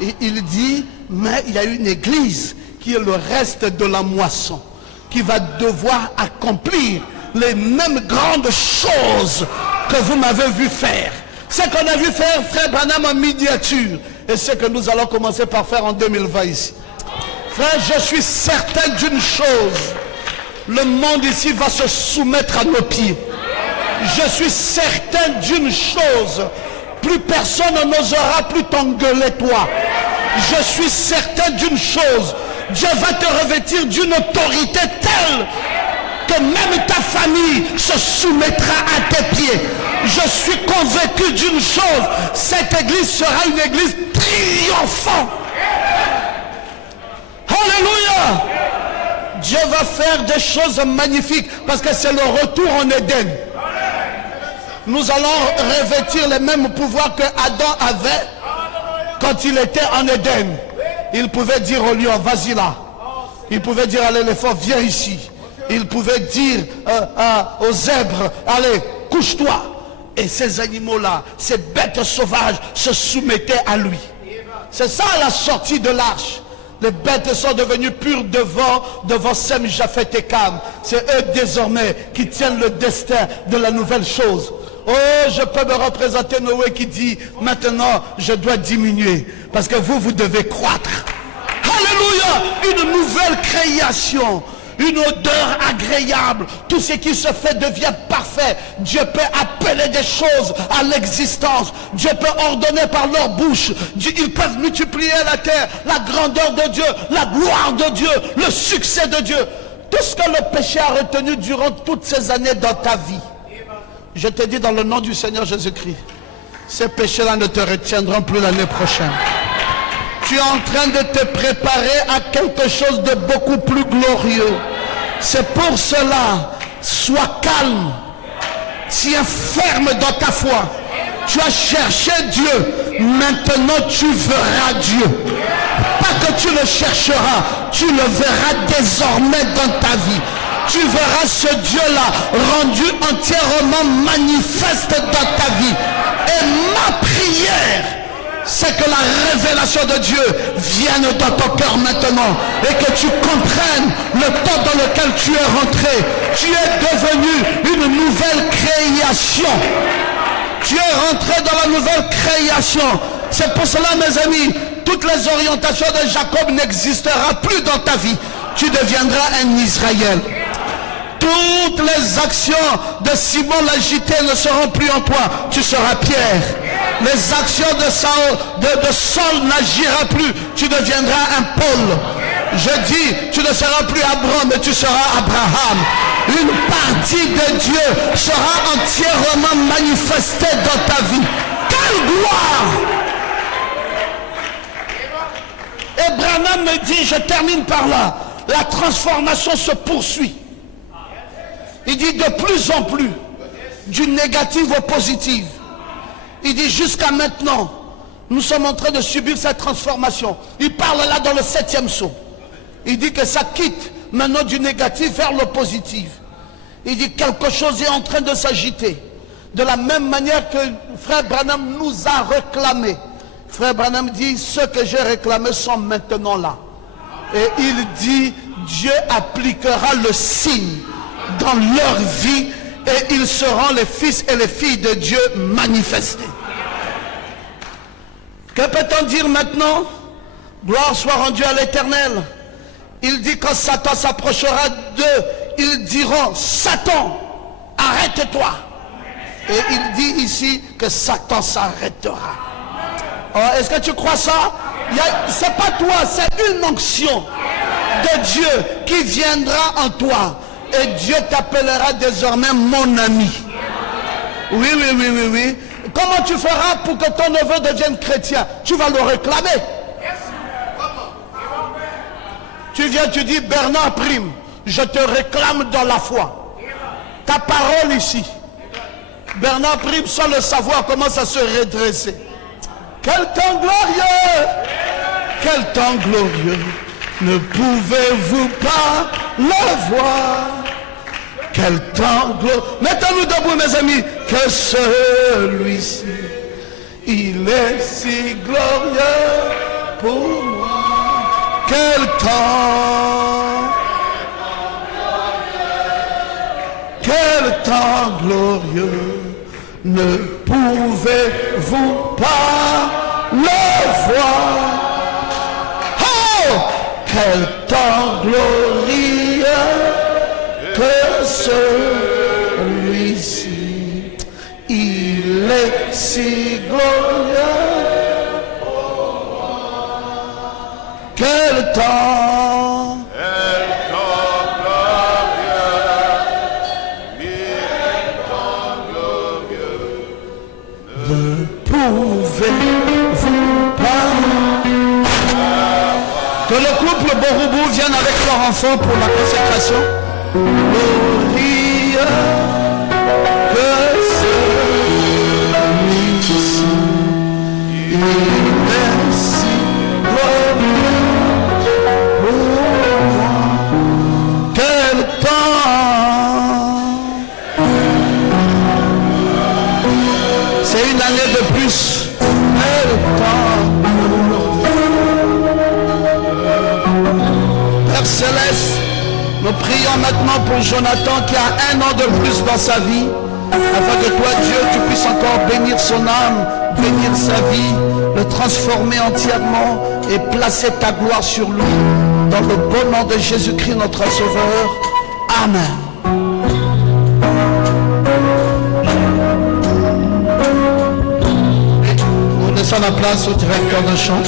Et il dit, mais il y a une église qui est le reste de la moisson, qui va devoir accomplir les mêmes grandes choses que vous m'avez vu faire. Ce qu'on a vu faire, frère Branham, en miniature, et ce que nous allons commencer par faire en 2020 ici. Frère, je suis certain d'une chose, le monde ici va se soumettre à nos pieds. Je suis certain d'une chose, plus personne n'osera plus t'engueuler toi. Je suis certain d'une chose, Dieu va te revêtir d'une autorité telle que même ta famille se soumettra à tes pieds. Je suis convaincu d'une chose, cette église sera une église triomphante. Alléluia! Dieu va faire des choses magnifiques parce que c'est le retour en Éden. Nous allons revêtir les mêmes pouvoirs que Adam avait quand il était en Éden. Il pouvait dire au lion, vas-y là. Il pouvait dire à l'éléphant, viens ici. Il pouvait dire aux zèbres, allez, couche-toi. Et ces animaux-là, ces bêtes sauvages se soumettaient à lui. C'est ça la sortie de l'arche. Les bêtes sont devenues pures devant Sem, Japheth et Cam. C'est eux désormais qui tiennent le destin de la nouvelle chose. Oh, je peux me représenter Noé qui dit, maintenant je dois diminuer. Parce que vous devez croître. Alléluia! Une nouvelle création. Une odeur agréable. Tout ce qui se fait devient parfait. Dieu peut appeler des choses à l'existence. Dieu peut ordonner par leur bouche. Ils peuvent multiplier la terre, la grandeur de Dieu, la gloire de Dieu, le succès de Dieu. Tout ce que le péché a retenu durant toutes ces années dans ta vie. Je te dis dans le nom du Seigneur Jésus-Christ, ces péchés-là ne te retiendront plus l'année prochaine. Tu es en train de te préparer à quelque chose de beaucoup plus glorieux. C'est pour cela, sois calme. Tiens ferme dans ta foi. Tu as cherché Dieu. Maintenant tu verras Dieu. Pas que tu le chercheras, tu le verras désormais dans ta vie. Tu verras ce Dieu-là rendu entièrement manifeste dans ta vie. Et ma prière, c'est que la révélation de Dieu vienne dans ton cœur maintenant et que tu comprennes le temps dans lequel tu es rentré. Tu es devenu une nouvelle création. Tu es rentré dans la nouvelle création. C'est pour cela, mes amis, toutes les orientations de Jacob n'existeront plus dans ta vie. Tu deviendras un Israël. Toutes les actions de Simon l'agité ne seront plus en toi. Tu seras Pierre. Les actions de Saul n'agira plus. Tu deviendras un Paul. Je dis, tu ne seras plus Abraham, mais tu seras Abraham. Une partie de Dieu sera entièrement manifestée dans ta vie. Quelle gloire! Et Branham me dit, je termine par là, la transformation se poursuit. Il dit de plus en plus, du négatif au positif. Il dit jusqu'à maintenant, nous sommes en train de subir cette transformation. Il parle là dans le 7e psaume. Il dit que ça quitte maintenant du négatif vers le positif. Il dit quelque chose est en train de s'agiter. De la même manière que Frère Branham nous a réclamé. Frère Branham dit, ceux que j'ai réclamés sont maintenant là. Et il dit, Dieu appliquera le signe dans leur vie et ils seront les fils et les filles de Dieu manifestés. Que peut-on dire maintenant? Gloire soit rendue à l'Éternel. Il dit quand Satan s'approchera d'eux, ils diront, Satan, arrête-toi. Et il dit ici que Satan s'arrêtera. Oh, est-ce que tu crois ça? C'est pas toi, c'est une onction de Dieu qui viendra en toi. Et Dieu t'appellera désormais mon ami. Oui, oui, oui, oui, oui. Comment tu feras pour que ton neveu devienne chrétien? Tu vas le réclamer. Tu viens, tu dis, Bernard Prime, je te réclame dans la foi. Ta parole ici. Bernard Prime, sans le savoir, commence à se redresser. Quel temps glorieux! Quel temps glorieux! Ne pouvez-vous pas le voir? Quel temps glorieux! Mettons-nous debout, mes amis, que celui-ci, il est si glorieux pour moi. Quel temps! Quel temps glorieux! Ne pouvez-vous pas le voir? Oh! Quel temps glorieux que celui-ci, il est si glorieux. Quel temps! Ne pouvez-vous pas? Que le couple Boroubou vienne avec leur enfant pour la consécration. Glorieux que celui-ci, il est si glorieux pour moi. Quel temps! C'est une année de plus. Quel temps! Père Céleste, nous prions maintenant pour Jonathan qui a 1 an de plus dans sa vie, afin que toi, Dieu, tu puisses encore bénir son âme, bénir sa vie, le transformer entièrement et placer ta gloire sur lui. Dans le bon nom de Jésus-Christ, notre Sauveur. Amen. On laisse la place au directeur de chant.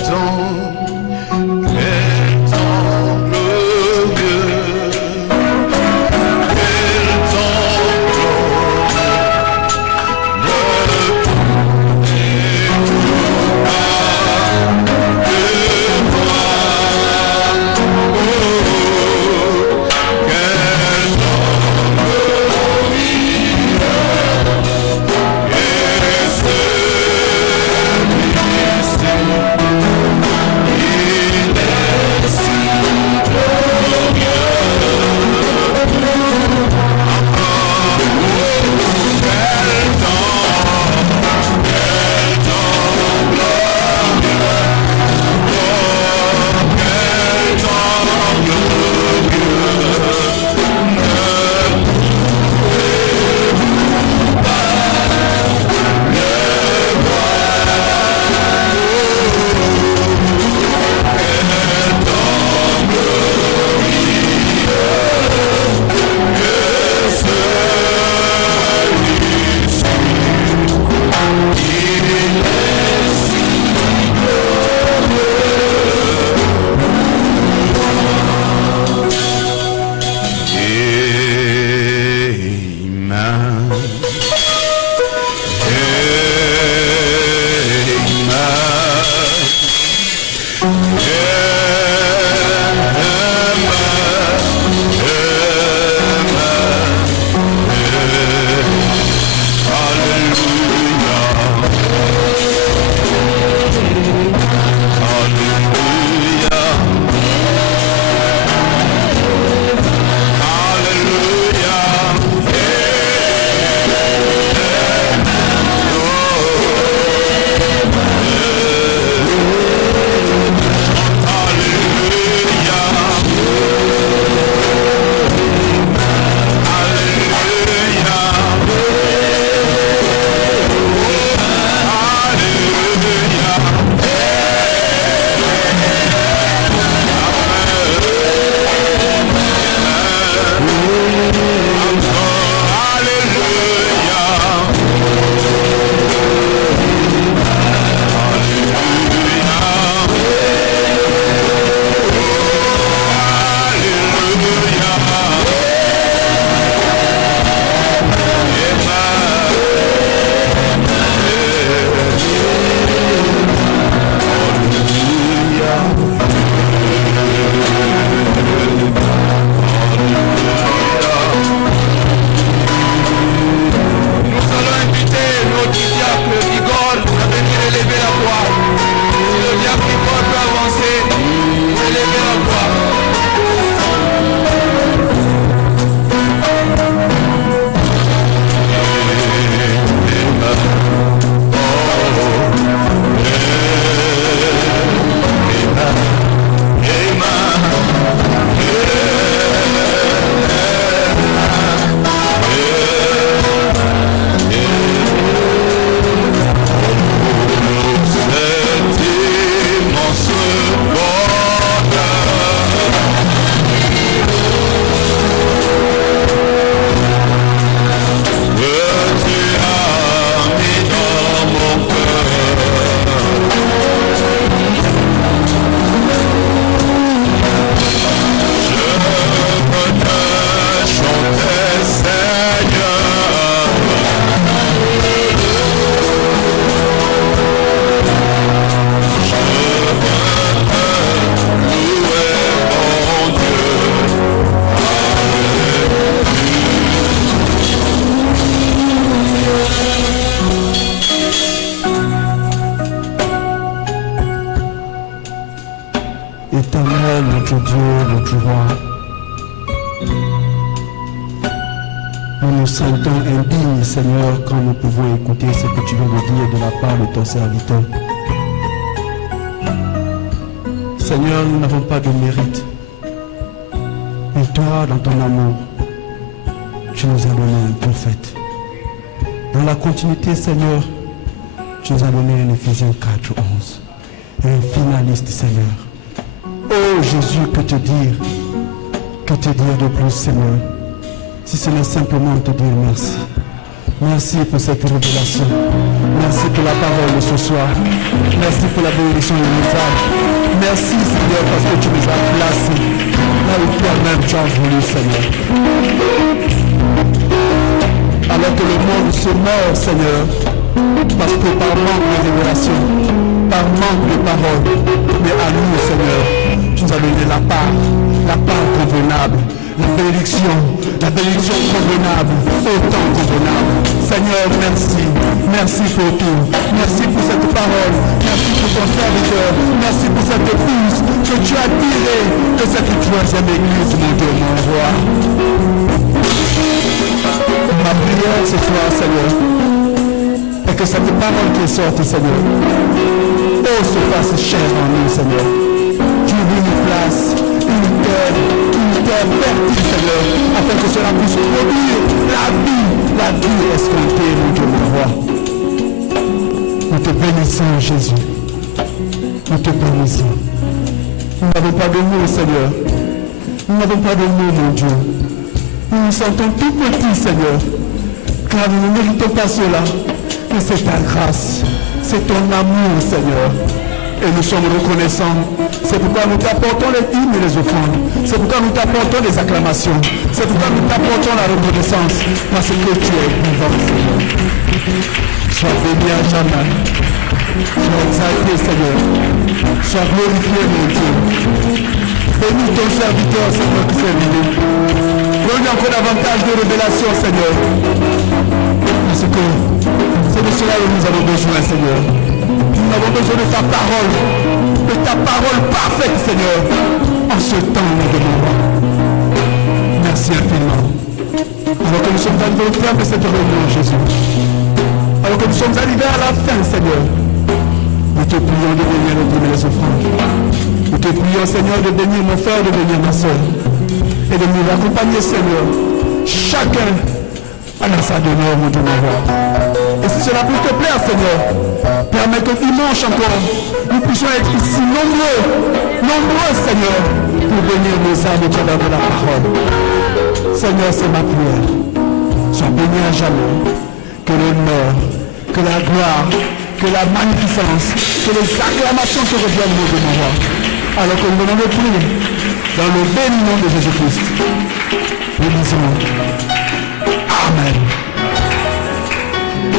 indignes, Seigneur, quand nous pouvons écouter ce que tu viens de dire de la part de ton serviteur. Seigneur, nous n'avons pas de mérite. Mais toi, dans ton amour, tu nous as donné un prophète. Dans la continuité, Seigneur, tu nous as donné un Éphésiens 4, 11. Un finaliste, Seigneur. Oh Jésus, que te dire? Que te dire de plus, Seigneur? Si ce n'est simplement te dire merci. Merci pour cette révélation. Merci pour la parole de ce soir. Merci pour la bénédiction de nos âmes. Merci, Seigneur, parce que tu nous as placés là où toi-même tu as voulu, Seigneur. Alors que le monde se meurt, Seigneur, parce que par manque de révélation, par manque de parole, mais à nous, Seigneur, tu nous as donné la part convenable, la bénédiction convenable, autant convenable. Seigneur, merci. Merci pour tout. Merci pour cette parole. Merci pour ton serviteur. Merci pour cette épouse que tu as tirée de cette troisième église, mon Dieu, mon roi. Ma prière ce soir, Seigneur, est que cette parole qui est sortie, Seigneur, se fasse chair en nous, Seigneur. Tu lui nous place une terre fertile, Seigneur, afin que cela puisse produire la vie escomptée, mon Dieu, mon roi. Nous te bénissons, Jésus. Nous te bénissons. Nous n'avons pas de mots, Seigneur. Nous n'avons pas de mots, mon Dieu. Nous nous sentons tout petits, Seigneur, car nous ne méritons pas cela. Mais c'est ta grâce, c'est ton amour, Seigneur. Et nous sommes reconnaissants. C'est pourquoi nous t'apportons les hymnes et les offrandes. C'est pourquoi nous t'apportons les acclamations. C'est pourquoi nous t'apportons la reconnaissance. Parce que tu es vivant, Seigneur. Sois béni à jamais. Sois exalté, Seigneur. Sois glorifié, mon Dieu. Bénis ton serviteur, Seigneur, qui s'est venu. Donne encore davantage de révélation, Seigneur. Parce que c'est de cela que nous avons besoin, Seigneur. Nous avons besoin de ta parole parfaite, Seigneur, en ce temps, nous demandons. Merci infiniment. Alors que nous sommes arrivés au terme de cette réunion, Jésus, alors que nous sommes arrivés à la fin, Seigneur, nous te prions de bénir nos premières offrandes. Nous te prions, Seigneur, de bénir mon frère, de bénir ma soeur, et de nous accompagner, Seigneur, chacun à sa demeure, mon Dieu, mon roi. Et si cela peut te plaire, Seigneur, permets que dimanche encore, nous puissions être ici nombreux, Seigneur, pour bénir nos âmes au travers de la parole. Seigneur, c'est ma prière. Sois béni à jamais. Que l'honneur, que la gloire, que la magnificence, que les acclamations te reviennent, mon Dieu, mon roi. Alors que nous venons de prier dans le béni nom de Jésus-Christ. Nous disons Amen.